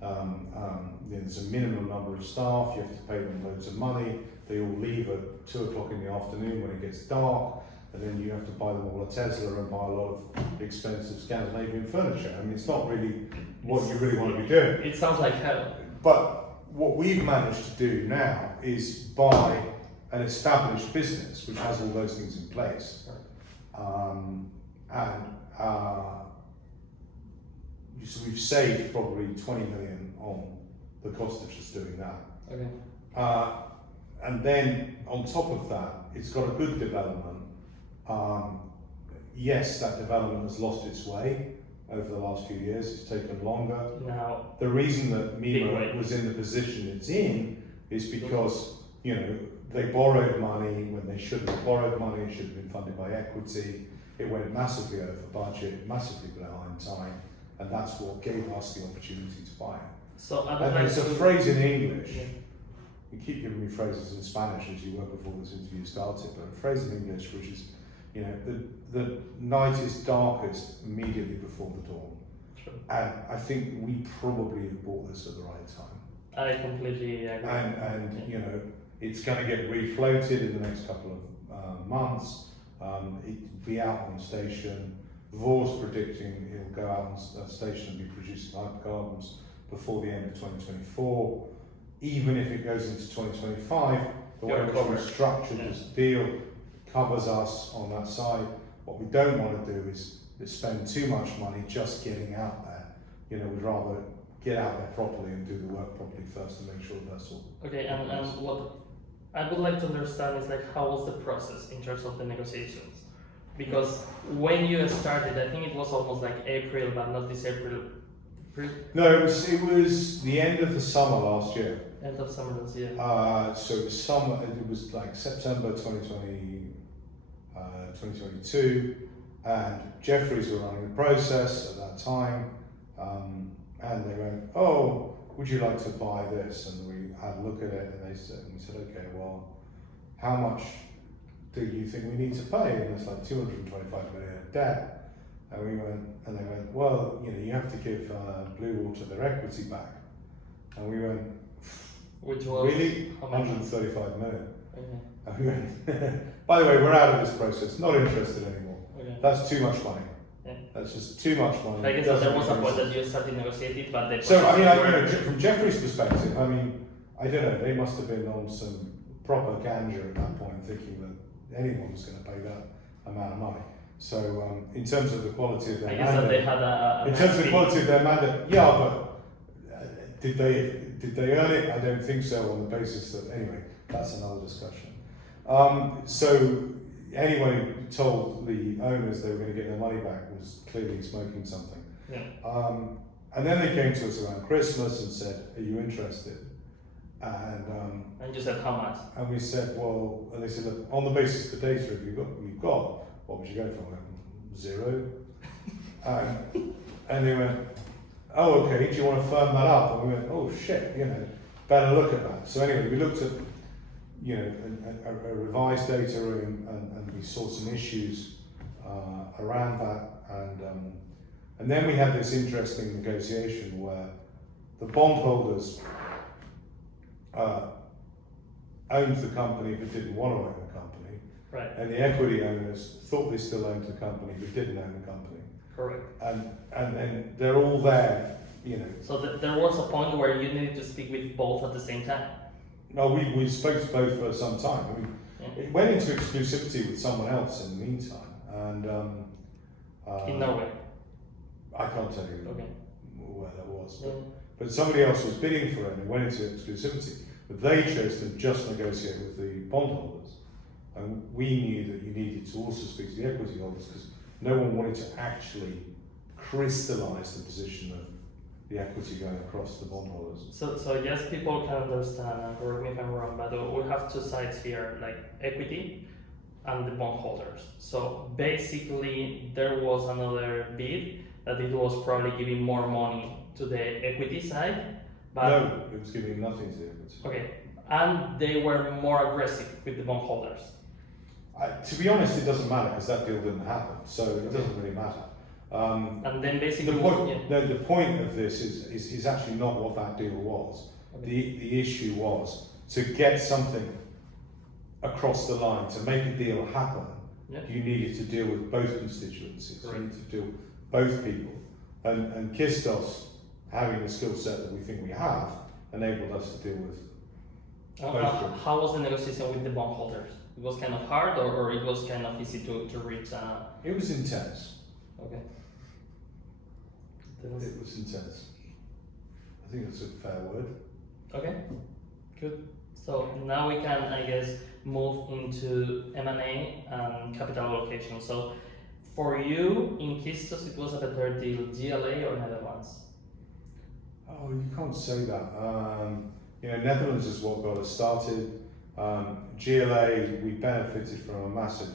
there's a minimum number of staff, you have to pay them loads of money, they all leave at 2 o'clock in the afternoon when it gets dark, and then you have to buy them all a Tesla and buy a lot of expensive Scandinavian furniture. I mean, it's not really what you really want to be doing. It sounds like hell. But what we've managed to do now is buy an established business which has all those things in place. So we've saved probably 20 million on the cost of just doing that. Okay. And then on top of that, it's got a good development. Yes, that development has lost its way over the last few years. It's taken longer. Now, the reason that Mime was in the position it's in is because they borrowed money when they shouldn't have borrowed money. It should have been funded by equity. It went massively over budget, massively behind time, and that's what gave us the opportunity to buy it. So there's a phrase in English. You keep giving me phrases in Spanish as you were before this interview started, but a phrase in English which is, the night is darkest immediately before the dawn. True. And I think we probably have bought this at the right time. I completely agree. And it's going to get refloated in the next couple of months. It'll be out on station. Vor's predicting it'll go out on station and be producing hydrocarbons before the end of 2024. Even if it goes into 2025, the way we've structured this deal covers us on that side. What we don't want to do is spend too much money just getting out there. We'd rather get out there properly and do the work properly first to make sure the vessel. Okay, and what I would like to understand is how was the process in terms of the negotiations? Because when you started, I think it was almost like April, but not this April, No, it was the end of the summer last year. End of summer last year. So it was summer. It was like September 2020, 2022, and Jeffries were running the process at that time, and they went, "Oh, would you like to buy this?" And we had a look at it, and we said, "Okay, well, how much do you think we need to pay?" And it's like 225 million of debt. And they went, "Well, you have to give Blue Water their equity back." And we went, which was really? 135 million. Okay. And we went, by the way, we're out of this process, not interested anymore. Okay. That's too much money. Yeah. That's just too much money. I guess that there was a point that you started negotiating, but they so, from Jeffrey's perspective, I don't know, they must have been on some proper ganja at that point, thinking that anyone was going to pay that amount of money. So, in terms of the quality of their mandate, that they had in terms of the quality of their mandate, yeah, but did they earn it? I don't think so. On the basis that, anyway, that's another discussion. So anyone who told the owners they were going to get their money back was clearly smoking something. Yeah. And then they came to us around Christmas and said, "Are you interested?" And you said how much? And we said, well, and they said, "Look, on the basis of the data you've got, what would you go for?" Zero. And they went, "Oh, okay, do you want to firm that up?" And we went, "Oh shit, better look at that." So anyway, we looked at, a revised data room, and we saw some issues around that, and then we had this interesting negotiation where the bondholders owned the company but didn't want to own the company. Right. And the equity owners thought they still owned the company but didn't own the company. Correct. And then they're all there, So there was a point where you needed to speak with both at the same time? No, we spoke to both for some time. Yeah. It went into exclusivity with someone else in the meantime. And in Norway? I can't tell you okay. where that was. Yeah. But somebody else was bidding for it and it went into exclusivity. But they chose to just negotiate with the bondholders. And we knew that you needed to also speak to the equity holders because no one wanted to actually crystallize the position of the equity going across the bondholders. So yes, people can understand, and correct me if I'm wrong, but we have two sides here, like equity and the bondholders. So basically there was another bid that it was probably giving more money to the equity side, but no, it was giving nothing to the equity. Okay, and they were more aggressive with the bondholders. To be honest, it doesn't matter because that deal didn't happen, so it doesn't really matter. And then basically the point of this is actually not what that deal was. Okay. The issue was to get something across the line, to make a deal happen, you needed to deal with both constituencies, right. You need to deal with both people. And Kistos, having the skill set that we think we have, enabled us to deal with both groups. How was the negotiation with the bondholders? It was kind of hard, or it was kind of easy to reach? It was intense. Okay. It was intense. I think that's a fair word. Okay, good. So now we can, I guess, move into M&A and capital allocation. So for you, in Kistos, it was a better deal, GLA or Netherlands? Oh, you can't say that. Netherlands is what got us started. GLA, we benefited from a massive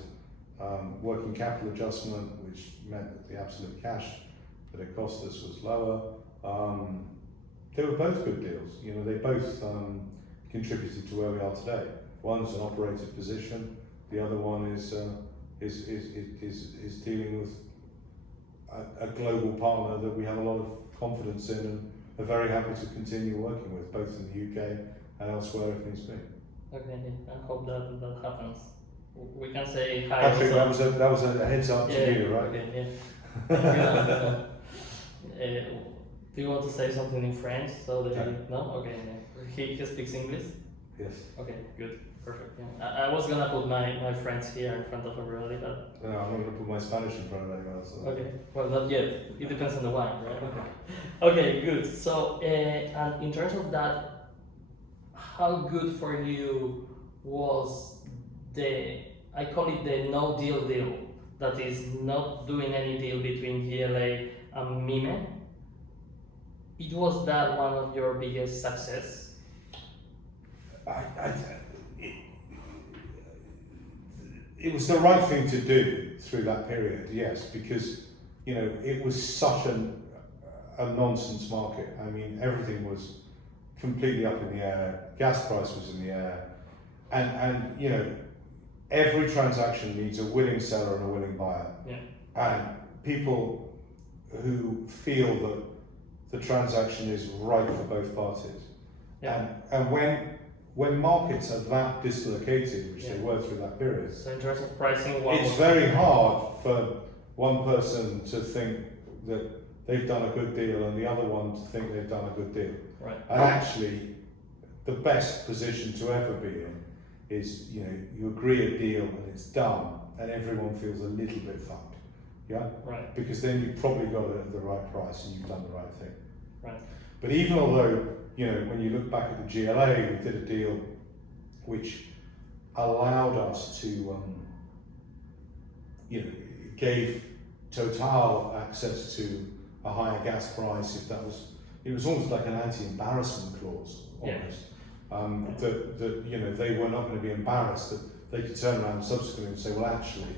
working capital adjustment, which meant that the absolute cash that it cost us was lower. They were both good deals. They both contributed to where we are today. One's an operated position. The other one is dealing with a global partner that we have a lot of confidence in and are very happy to continue working with, both in the UK and elsewhere if needs be. Okay, I hope that happens. We can say hi. Patrick, that was a heads up to you, right? Okay, yeah. Do you want to say something in French? So that no? Okay, he speaks English? Yes. Okay, good, perfect. Yeah. I was gonna put my French here in front of everybody, but no, I'm not gonna put my Spanish in front of anyone else. So. Okay, well, not yet. It depends on the wine, right? Okay, good. So, and in terms of that, how good for you was I call it the no deal deal, that is not doing any deal between GLA and MIME? it was that one of your biggest success? It was the right thing to do through that period, yes, because it was such a nonsense market. I mean, everything was completely up in the air. Gas price was in the air, and every transaction needs a willing seller and a willing buyer. Yeah. And people who feel that the transaction is right for both parties. Yeah. And when markets are that dislocated, which they were through that period, so in terms of pricing, it's very hard for one person to think that they've done a good deal and the other one to think they've done a good deal. Right. And actually, the best position to ever be in is, you agree a deal and it's done, and everyone feels a little bit fucked. Yeah? Right. Because then you probably got it at the right price and you've done the right thing. Right. But even although, when you look back at the GLA, we did a deal which allowed us to, gave Total access to a higher gas price if that was, it was almost like an anti-embarrassment clause, almost. That they were not going to be embarrassed, that they could turn around subsequently and say, well, actually,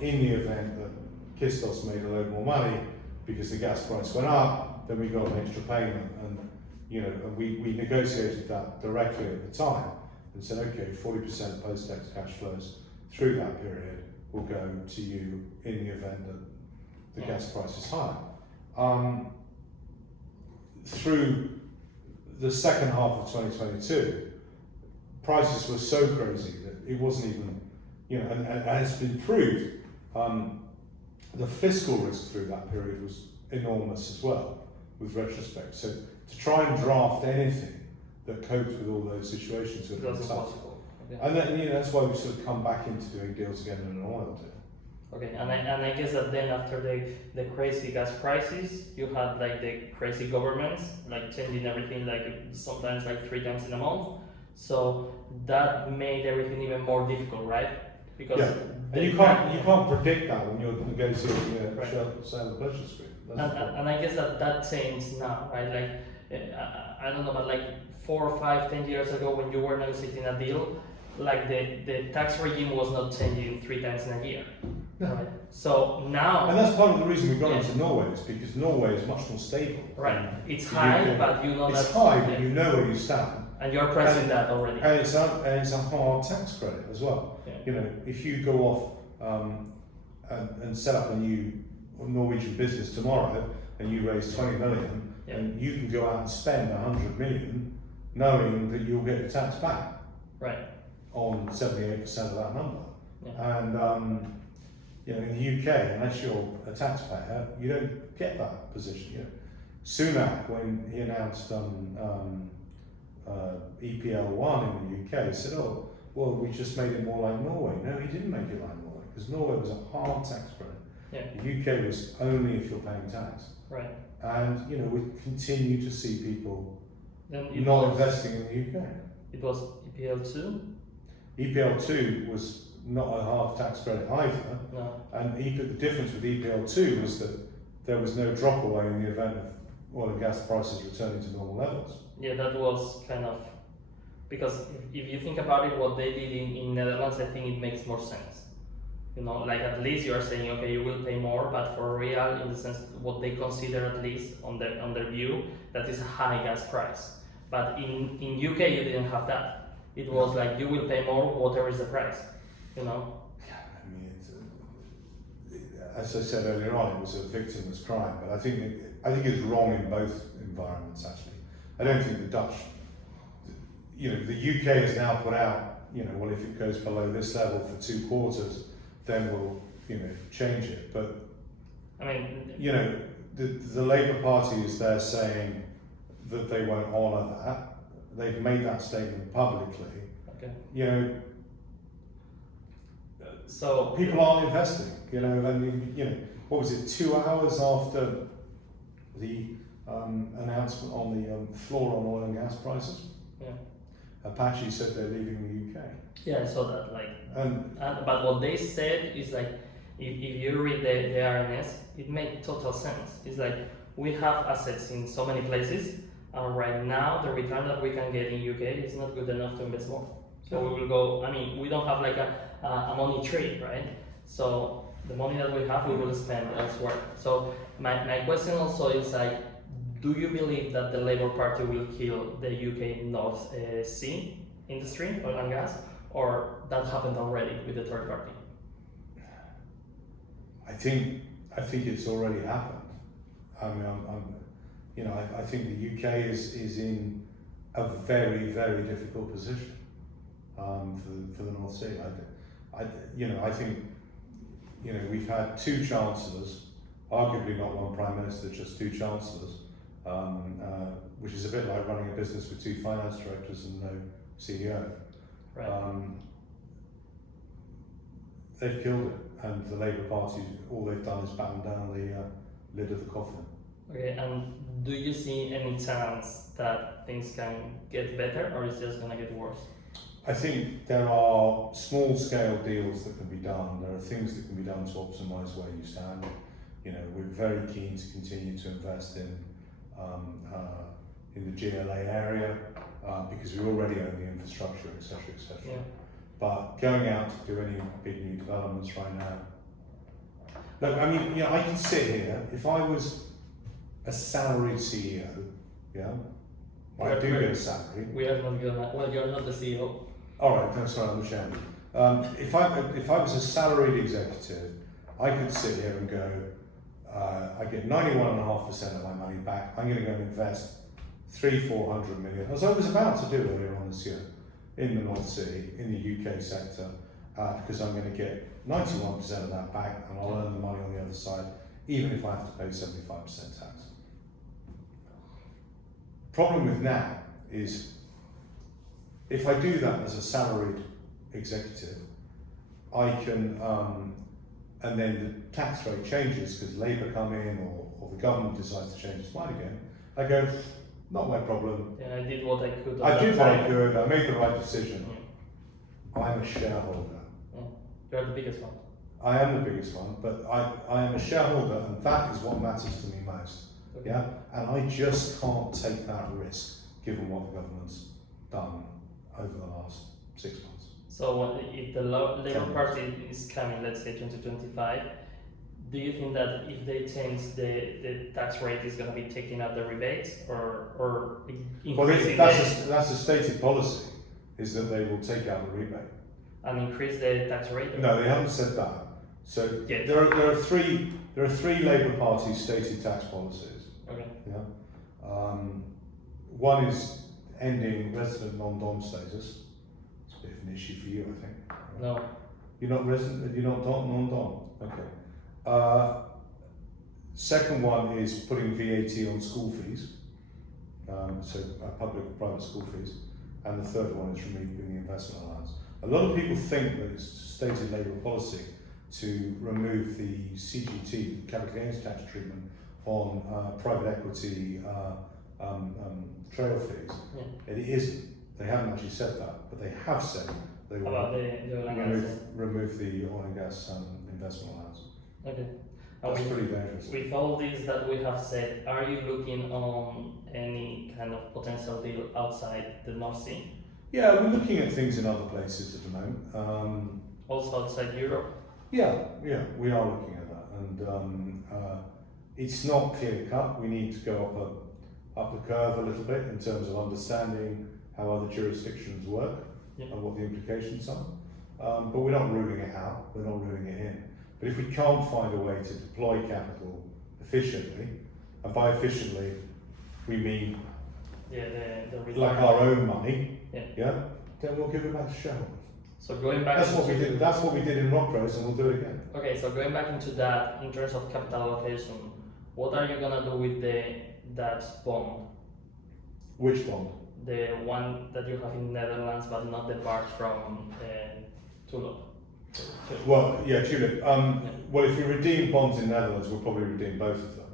in the event that Kistos made a load more money because the gas price went up, then we got an extra payment, and we negotiated that directly at the time and said, okay, 40% post-tax cash flows through that period will go to you in the event that the gas price is higher. Through the second half of 2022, prices were so crazy that it wasn't even, and it's been proved, the fiscal risk through that period was enormous as well, with retrospect. So to try and draft anything that coped with all those situations would have been tough. Okay. And then, that's why we've sort of come back into doing deals again in an oil deal. Okay, and I guess that then after the crazy gas prices, you had like the crazy governments, like changing everything, like sometimes like 3 times in a month. So that made everything even more difficult, right? Because and you can't predict that when you're negotiating a sale and purchase agreement. And I guess that changed now, right? Like I don't know, but like 4 or 5, 10 years ago, when you were negotiating a deal, like the tax regime was not changing 3 times in a year. No. Right? So now, and that's part of the reason we got into Norway, is because Norway is much more stable. Right, it's high, but you know it's high, but you know where you stand, and you're pressing that already. And it's a hard tax credit as well. Yeah. If you go off and set up a new Norwegian business tomorrow, and you raise 20 million, and you can go out and spend 100 million, knowing that you'll get the tax back. Right. On 78% of that number. Yeah. And in the UK, unless you're a taxpayer, you don't get that position. Sunak, when he announced EPL1 in the UK, said, "Oh, well, we just made it more like Norway." No, he didn't make it like Norway, because Norway was a hard tax credit. Yeah. The UK was only if you're paying tax. Right. And we continue to see people not investing in the UK. It was EPL2. EPL2 was not a hard tax credit either. No. And the difference with EPL2 was that there was no drop away in the event of oil and gas prices returning to normal levels. Yeah, that was kind of, because if you think about it, what they did in Netherlands, I think it makes more sense. Like at least you are saying, okay, you will pay more, but for real, in the sense what they consider, at least on their view, that is a high gas price. But in UK, you didn't have that. It was like you will pay more, whatever is the price. Yeah, I mean, as I said earlier on, it was a victimless crime, but I think it's wrong in both environments. Actually, I don't think the Dutch, the UK has now put out, well, if it goes below this level for 2 quarters, then we'll, change it. But I mean, the Labour Party is there saying that they won't honour that. They've made that statement publicly. Okay. So people aren't investing. What was it? 2 hours after the announcement on the floor on oil and gas prices, Apache said they're leaving the UK. Yeah, I saw that. But what they said is like, if you read the RNS, it made total sense. It's like, we have assets in so many places, and right now the return that we can get in UK is not good enough to invest more. So we will go, I mean, we don't have like a money tree, right? So the money that we have, we will spend elsewhere. So my question also is like, do you believe that the Labour Party will kill the UK North Sea industry, oil and gas, or that happened already with the third party? I think it's already happened. I mean, I think the UK is in a very, very difficult position for the North Sea. I think we've had two chancellors, arguably not one prime minister, just two chancellors, which is a bit like running a business with two finance directors and no CEO. Right. They've killed it, and the Labour Party, all they've done is batten down the lid of the coffin. Okay, and do you see any chance that things can get better, or is it just gonna get worse? I think there are small-scale deals that can be done. There are things that can be done to optimise where you stand. We're very keen to continue to invest in the GLA area because we already own the infrastructure, etc., etc. Yeah. But going out to do any big new developments right now. Look, I mean, I can sit here if I was a salaried CEO. I do get a salary. We are not gonna. Well, you're not the CEO. All right, that's right, I'm the chairman. If I was a salaried executive, I could sit here and go, I get 91.5% of my money back. I'm going to go and invest 300-400 million, as I was about to do earlier on this year, in the North Sea, in the UK sector, because I'm going to get 91% of that back, and I'll earn the money on the other side, even if I have to pay 75% tax. Problem with now is, if I do that as a salaried executive, I can, and then the tax rate changes because Labour come in or the government decides to change its mind again, I go, not my problem. Yeah, I did what I could. I did what I could, I made the right decision. I'm a shareholder. You're the biggest one. I am the biggest one, but I am a shareholder, and that is what matters to me most. Okay. Yeah, and I just can't take that risk given what the government's done over the last 6 months. So if the Labour Party is coming, let's say 2025, do you think that if they change the tax rate, is going to be taking out the rebates or increasing? Well, that's a stated policy, is that they will take out the rebate and increase the tax rate? No, they haven't said that. So yeah. there are three Labour Party stated tax policies. Okay. Yeah. One is ending resident non-dom status. It's a bit of an issue for you, I think. No. You're not resident. You're not non-dom. Okay. Second one is putting VAT on school fees. So public-private school fees. And the third one is removing the investment allowance. A lot of people think that it's stated Labour policy to remove the CGT, capital gains tax treatment, on private equity trail fees. Yeah. It isn't. They haven't actually said that, but they have said they will remove the oil and gas investment allowance. Okay. That's pretty dangerous. With all this that we have said, are you looking on any kind of potential deal outside the North Sea? Yeah, we're looking at things in other places at the moment. Also outside Europe? Yeah, we are looking at that, and it's not clear cut. We need to go up the curve a little bit in terms of understanding how other jurisdictions work and what the implications are. But we're not ruling it out. We're not ruling it in. But if we can't find a way to deploy capital efficiently, and by efficiently we mean like our own money, then we'll give it back to shareholders. So going back, that's what we did in Rockrose, and we'll do it again. Okay, so going back into that, in terms of capital allocation, what are you gonna do with that bond? Which bond? The one that you have in Netherlands, but not the part from Tulip. Well, yeah, Tulip. Well, if we redeem bonds in Netherlands, we'll probably redeem both of them.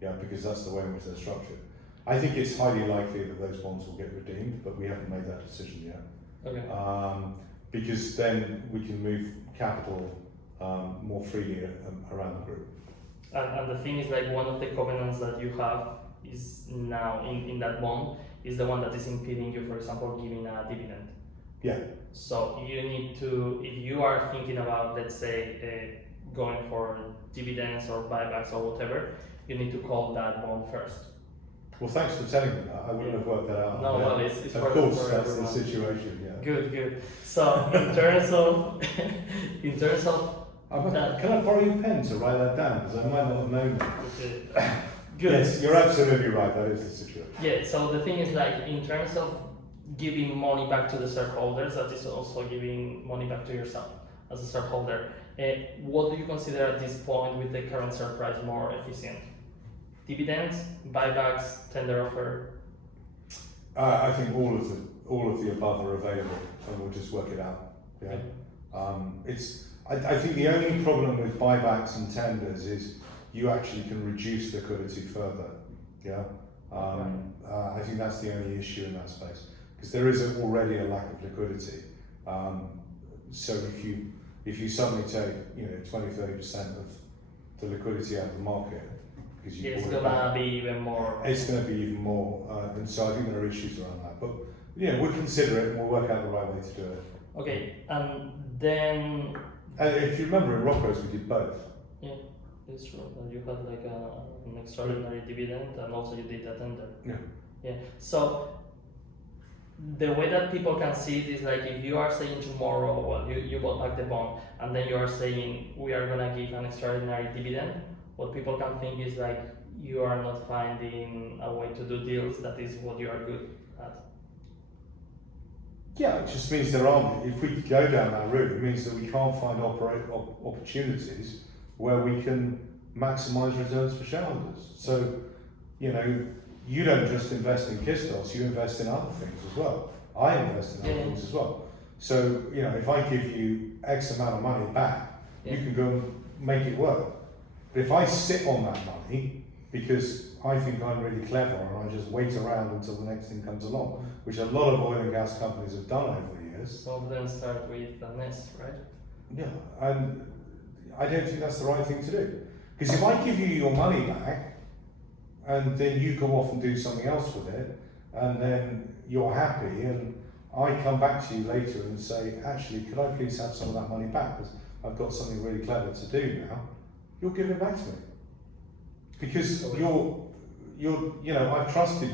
Yeah, because that's the way in which they're structured. I think it's highly likely that those bonds will get redeemed, but we haven't made that decision yet. Okay. Because then we can move capital more freely around the group. And the thing is, like, one of the covenants that you have is now in that bond is the one that is impeding you, for example, giving a dividend. Yeah. So you need to, if you are thinking about, let's say, going for dividends or buybacks or whatever, you need to call that bond first. Well, thanks for telling me that. I wouldn't have worked that out. No, well, it's of for course, for that's everyone. the situation. Yeah. Good. So in terms of, in terms of can I borrow your pen to write that down? Because I might not have known that. okay. Good. Yes, you're absolutely right. That is the situation. Yeah. So the thing is, like, in terms of giving money back to the shareholders, that is also giving money back to yourself as a shareholder. What do you consider at this point, with the current share price, more efficient? Dividends, buybacks, tender offer? I think all of the above are available, and we'll just work it out. Yeah. I think the only problem with buybacks and tenders is you actually can reduce liquidity further. Yeah. I think that's the only issue in that space, because there is already a lack of liquidity. So if you suddenly take 20-30% of the liquidity out of the market, because it's gonna be even more. It's going to be even more, and so I think there are issues around that. But we'll consider it and we'll work out the right way to do it. Okay, and then. And if you remember, in Rocco's we did both. Yeah, it's true. You had like an extraordinary dividend, and also you did a tender. Yeah. So the way that people can see it is like, if you are saying tomorrow, well, you bought back the bond, and then you are saying we are gonna give an extraordinary dividend. What people can think is like, you are not finding a way to do deals. That is what you are good at. Yeah, it just means there aren't. If we go down that route, it means that we can't find opportunities where we can maximise returns for shareholders. So, you don't just invest in Kistos, you invest in other things as well. I invest in other things as well. So, if I give you X amount of money back, you can go and make it work. But if I sit on that money because I think I'm really clever and I just wait around until the next thing comes along, which a lot of oil and gas companies have done over the years. Some of them start with a nest, right? Yeah, and I don't think that's the right thing to do. Because if I give you your money back and then you go off and do something else with it, and then you're happy, and I come back to you later and say, actually, could I please have some of that money back because I've got something really clever to do now, you'll give it back to me. Because I've trusted.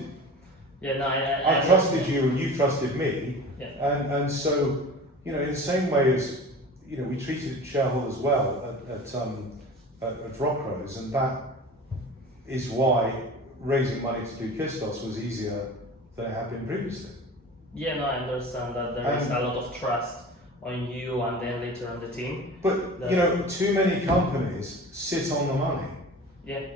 Yeah, no, I trusted you and you trusted me. Yeah. And so, in the same way as, we treated shareholders well at Rocco's, and that is why raising money to do Kistos was easier than it had been previously. Yeah, no, I understand that there is a lot of trust on you and then later on the team. But, too many companies sit on the money. Yeah.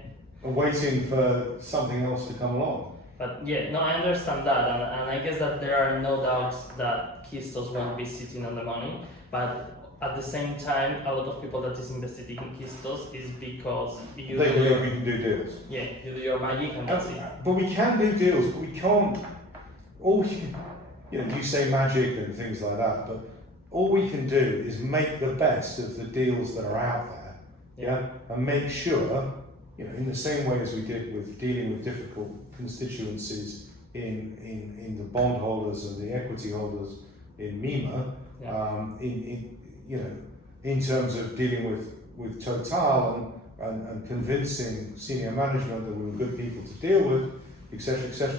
Waiting for something else to come along. But yeah, no, I understand that, and I guess that there are no doubts that Kistos won't be sitting on the money, but at the same time, a lot of people that is invested in Kistos is because you they believe we can do deals. Yeah, you do your magic and that's it. But we can do deals, but we can't. You say magic and things like that, but all we can do is make the best of the deals that are out there, and make sure. In the same way as we did with dealing with difficult constituencies in the bondholders and the equity holders in MEMA, in terms of dealing with Total and convincing senior management that we were good people to deal with, etc., etc.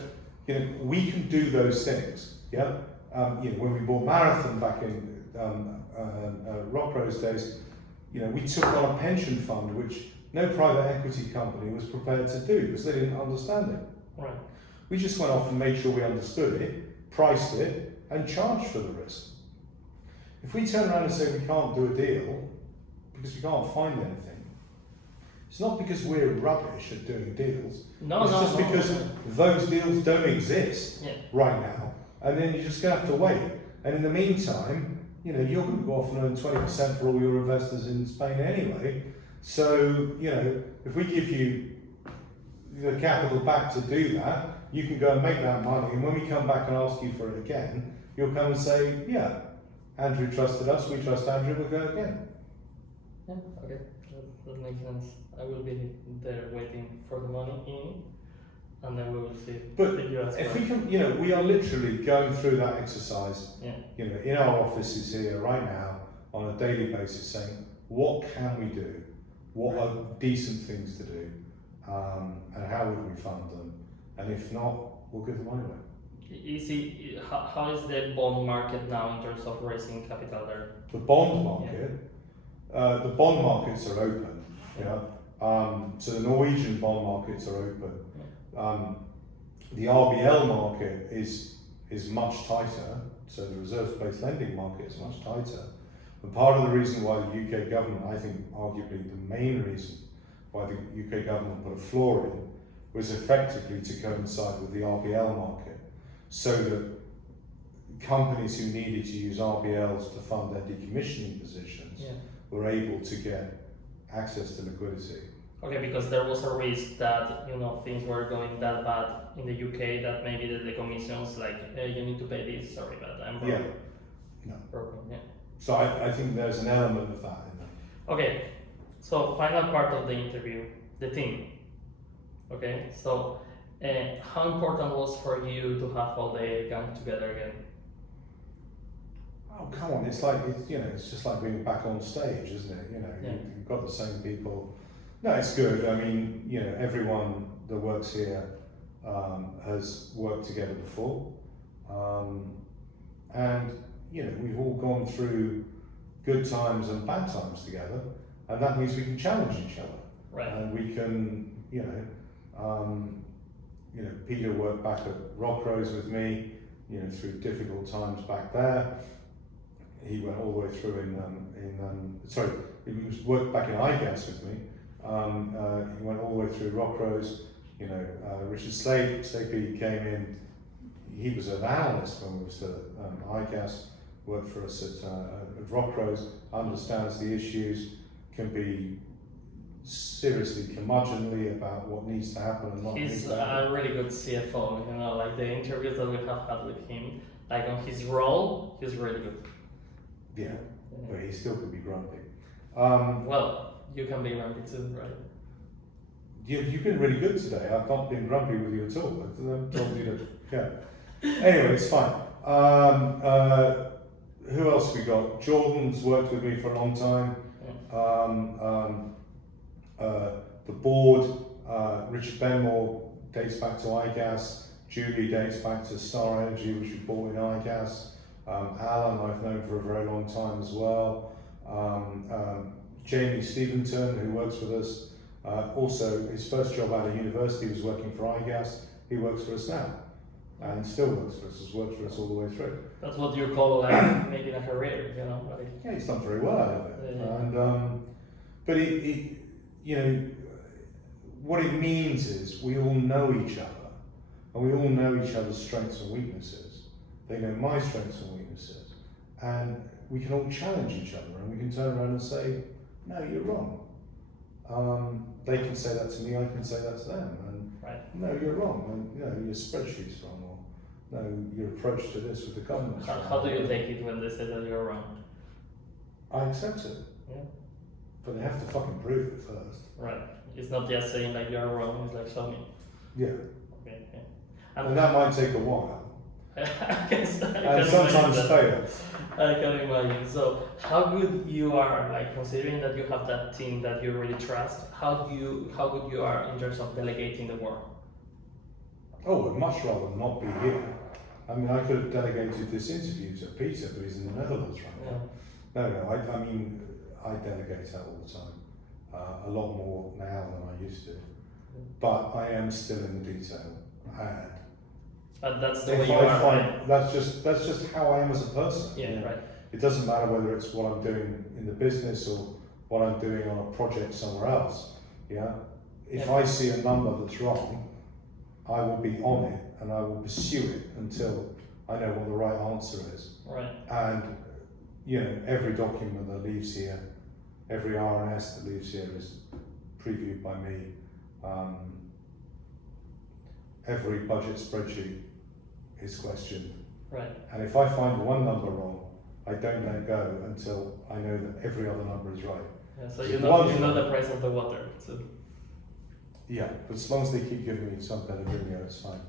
We can do those things. When we bought Marathon back in Rocco's days, we took on a pension fund which no private equity company was prepared to do because they didn't understand it. Right. We just went off and made sure we understood it, priced it, and charged for the risk. If we turn around and say we can't do a deal because we can't find anything, it's not because we're rubbish at doing deals. It's just because those deals don't exist right now, and then you're just going to have to wait. And in the meantime, you're going to go off and earn 20% for all your investors in Spain anyway. So, if we give you the capital back to do that, you can go and make that money, and when we come back and ask you for it again, you'll come and say, yeah, Andrew trusted us, we trust Andrew, we'll go again. Yeah, okay. That makes sense. I will be there waiting for the money in, and then we will see. But the US if one. we can, we are literally going through that exercise, Yeah. in our offices here right now on a daily basis, saying what can we do, what are decent things to do, and how would we fund them, and if not, we'll give the money away. How is the bond market now in terms of raising capital there? The bond market, the bond markets are open. So the Norwegian bond markets are open. The RBL market is much tighter, so the reserves-based lending market is much tighter. And part of the reason why the UK government, I think arguably the main reason why the UK government put a floor in, was effectively to coincide with the RBL market, so that companies who needed to use RBLs to fund their decommissioning positions were able to get access to liquidity. Okay, because there was a risk that things were going that bad in the UK that maybe the commissions you need to pay this. Sorry, but I'm broke. No. Broken. Yeah. So I think there's an element of that in there. Okay, so final part of the interview, the team. Okay, so how important was for you to have all the gang together again? Oh come on! It's just like being back on stage, isn't it? You've got the same people. No, it's good. I mean, everyone that works here has worked together before, and we've all gone through good times and bad times together, and that means we can challenge each other. Right. And we can, Peter worked back at Rockrose with me, through difficult times back there. He went all the way through he was worked back in iGas with me. He went all the way through Rockrose. Richard Slapey came in. He was an analyst when we were still at iGas. Worked for us at Rockrose. Understands the issues. Can be seriously curmudgeonly about what needs to happen and not needs to happen. He's a really good CFO. Like the interviews that we have had with him, like on his role, he's really good. Yeah, but he still could be grumpy. Well, you can be grumpy too, right? You've been really good today. I've not been grumpy with you at all. I've told you to, yeah. Anyway, it's fine. Who else we got? Jordan's worked with me for a long time. The board, Richard Benmore dates back to iGas. Julie dates back to Star Energy, which we bought in iGas. Alan I've known for a very long time as well. Jamie Steventon, who works with us, also his first job out of university was working for iGas. He works for us now, and still works for us. Has worked for us all the way through. That's what you call making a career, Yeah, he's done very well out of it. Yeah. And but what it means is we all know each other, and we all know each other's strengths and weaknesses. They know my strengths and weaknesses, and we can all challenge each other, and we can turn around and say, no, you're wrong. They can say that to me, I can say that to them, and no, you're wrong, and your spreadsheet's wrong, or no, your approach to this with the government's wrong. How do you take it when they say that you're wrong? I accept it. Yeah. But they have to fucking prove it first. Right. It's not just saying like you're wrong, it's like show me. Yeah. Okay. And that might take a while. I can sometimes fail. I can imagine. So, how good you are, like considering that you have that team that you really trust, how good you are in terms of delegating the work? Oh, I'd much rather not be here. I mean, I could have delegated this interview to Peter, but he's in the Netherlands right now. No, I mean, I delegate out all the time. A lot more now than I used to. But I am still in the detail. But that's the way you are, right? That's just how I am as a person. Yeah, right. It doesn't matter whether it's what I'm doing in the business or what I'm doing on a project somewhere else. Yeah. If I see a number that's wrong, I will be on it and I will pursue it until I know what the right answer is. Right. And every document that leaves here, every RNS that leaves here is previewed by me. Every budget spreadsheet is questioned. Right. And if I find one number wrong, I don't let go until I know that every other number is right. Yeah, so If you one's know the wrong- price of the water. So. Yeah, but as long as they keep giving me some better video, it's fine.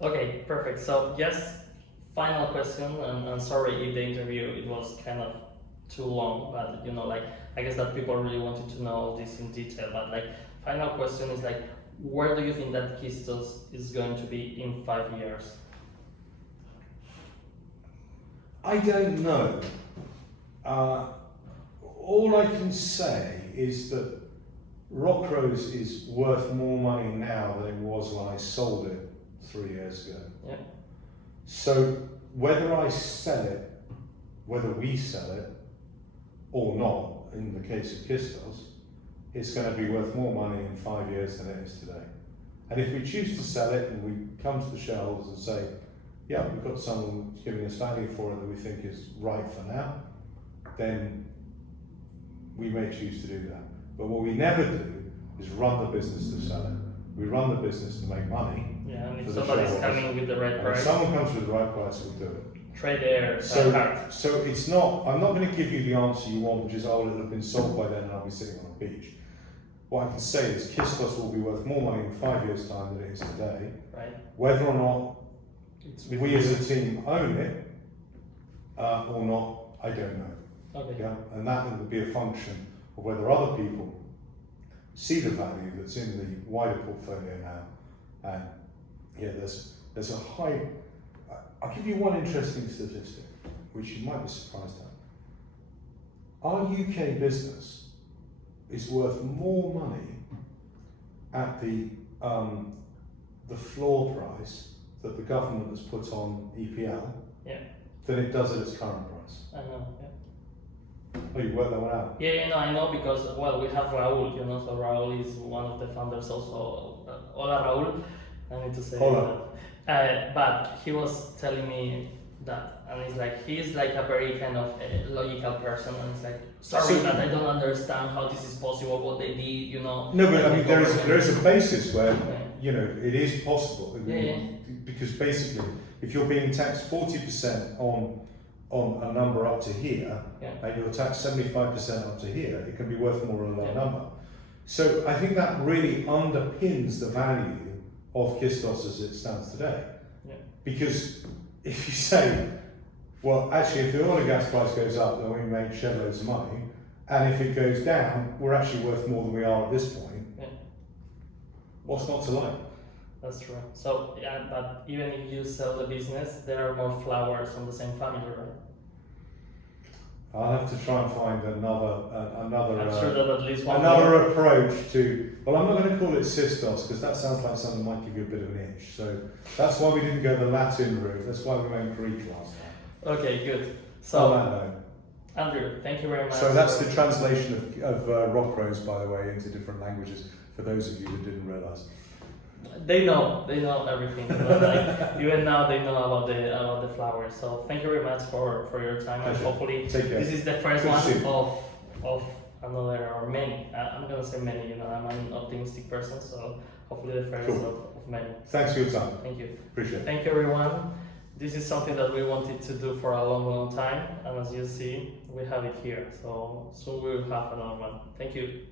Okay, perfect. So yes, final question, and I'm sorry if the interview it was kind of too long, but you know, like I guess that people really wanted to know this in detail. But like, final question is like, where do you think that Kistos is going to be in 5 years? I don't know. All I can say is that Rockrose is worth more money now than it was when I sold it 3 years ago. Yeah. So whether I sell it, whether we sell it or not, in the case of Kistos, it's going to be worth more money in 5 years than it is today. And if we choose to sell it and we come to the shareholders and say, yeah, we've got someone who's giving us value for it that we think is right for now, then we may choose to do that. But what we never do is run the business to sell it. We run the business to make money. Yeah, and for if the somebody's shareholders. coming with the right And if price, someone comes with the right price, we'll do it. trade there, hard. So it's not, I'm not going to give you the answer you want, which is, oh, it'll have been sold by then and I'll be sitting on a beach. What I can say is Kistos will be worth more money in 5 years' time than it is today. Right. Whether or not It's we as a team own it or not, I don't know. Okay. Yeah? And that will be a function of whether other people see the value that's in the wider portfolio now. And yeah, there's a high, I'll give you one interesting statistic, which you might be surprised at. Our UK business is worth more money at the floor price that the government has put on EPL than it does at its current price. I know, yeah. Oh, you worked that one out? Yeah, I know because, well, we have Raul, you know, so Raul is one of the founders also. Hola Raul, I need to say Hola. that. But he was telling me that, and he's like a very kind of logical person, and it's like, sorry, but I don't understand how this is possible, what they did, you know. No, but I mean, there is a basis where, Okay. you know, it is possible. Because basically, if you're being taxed 40% on a number up to here, and you're taxed 75% up to here, it can be worth more than a low number. So I think that really underpins the value of Kistos as it stands today. Yeah. Because if you say, well, actually, if the oil and gas price goes up, then we make shed loads of money, and if it goes down, we're actually worth more than we are at this point. Yeah. What's not to like? That's true. So yeah, but even if you sell the business, there are more flowers on the same family, right? I'll have to try and find another I'm sure that at least one another approach to. Well, I'm not going to call it Kistos because that sounds like something that might give you a bit of an itch. So that's why we didn't go the Latin route. That's why we went Greek last time. Okay, good. So on that note. Andrew, thank you very much. So that's the translation of Rockrose, by the way, into different languages. For those of you that didn't realise. They know everything. You know, like, even now they know about the flowers. So thank you very much for your time, and hopefully this is the first one of another or many. I'm gonna say many. You know, I'm an optimistic person, so hopefully the first of many. Thanks for your time. Thank you. Appreciate it. Thank you, everyone. This is something that we wanted to do for a long time, and as you see, we have it here. So soon we will have another one. Thank you.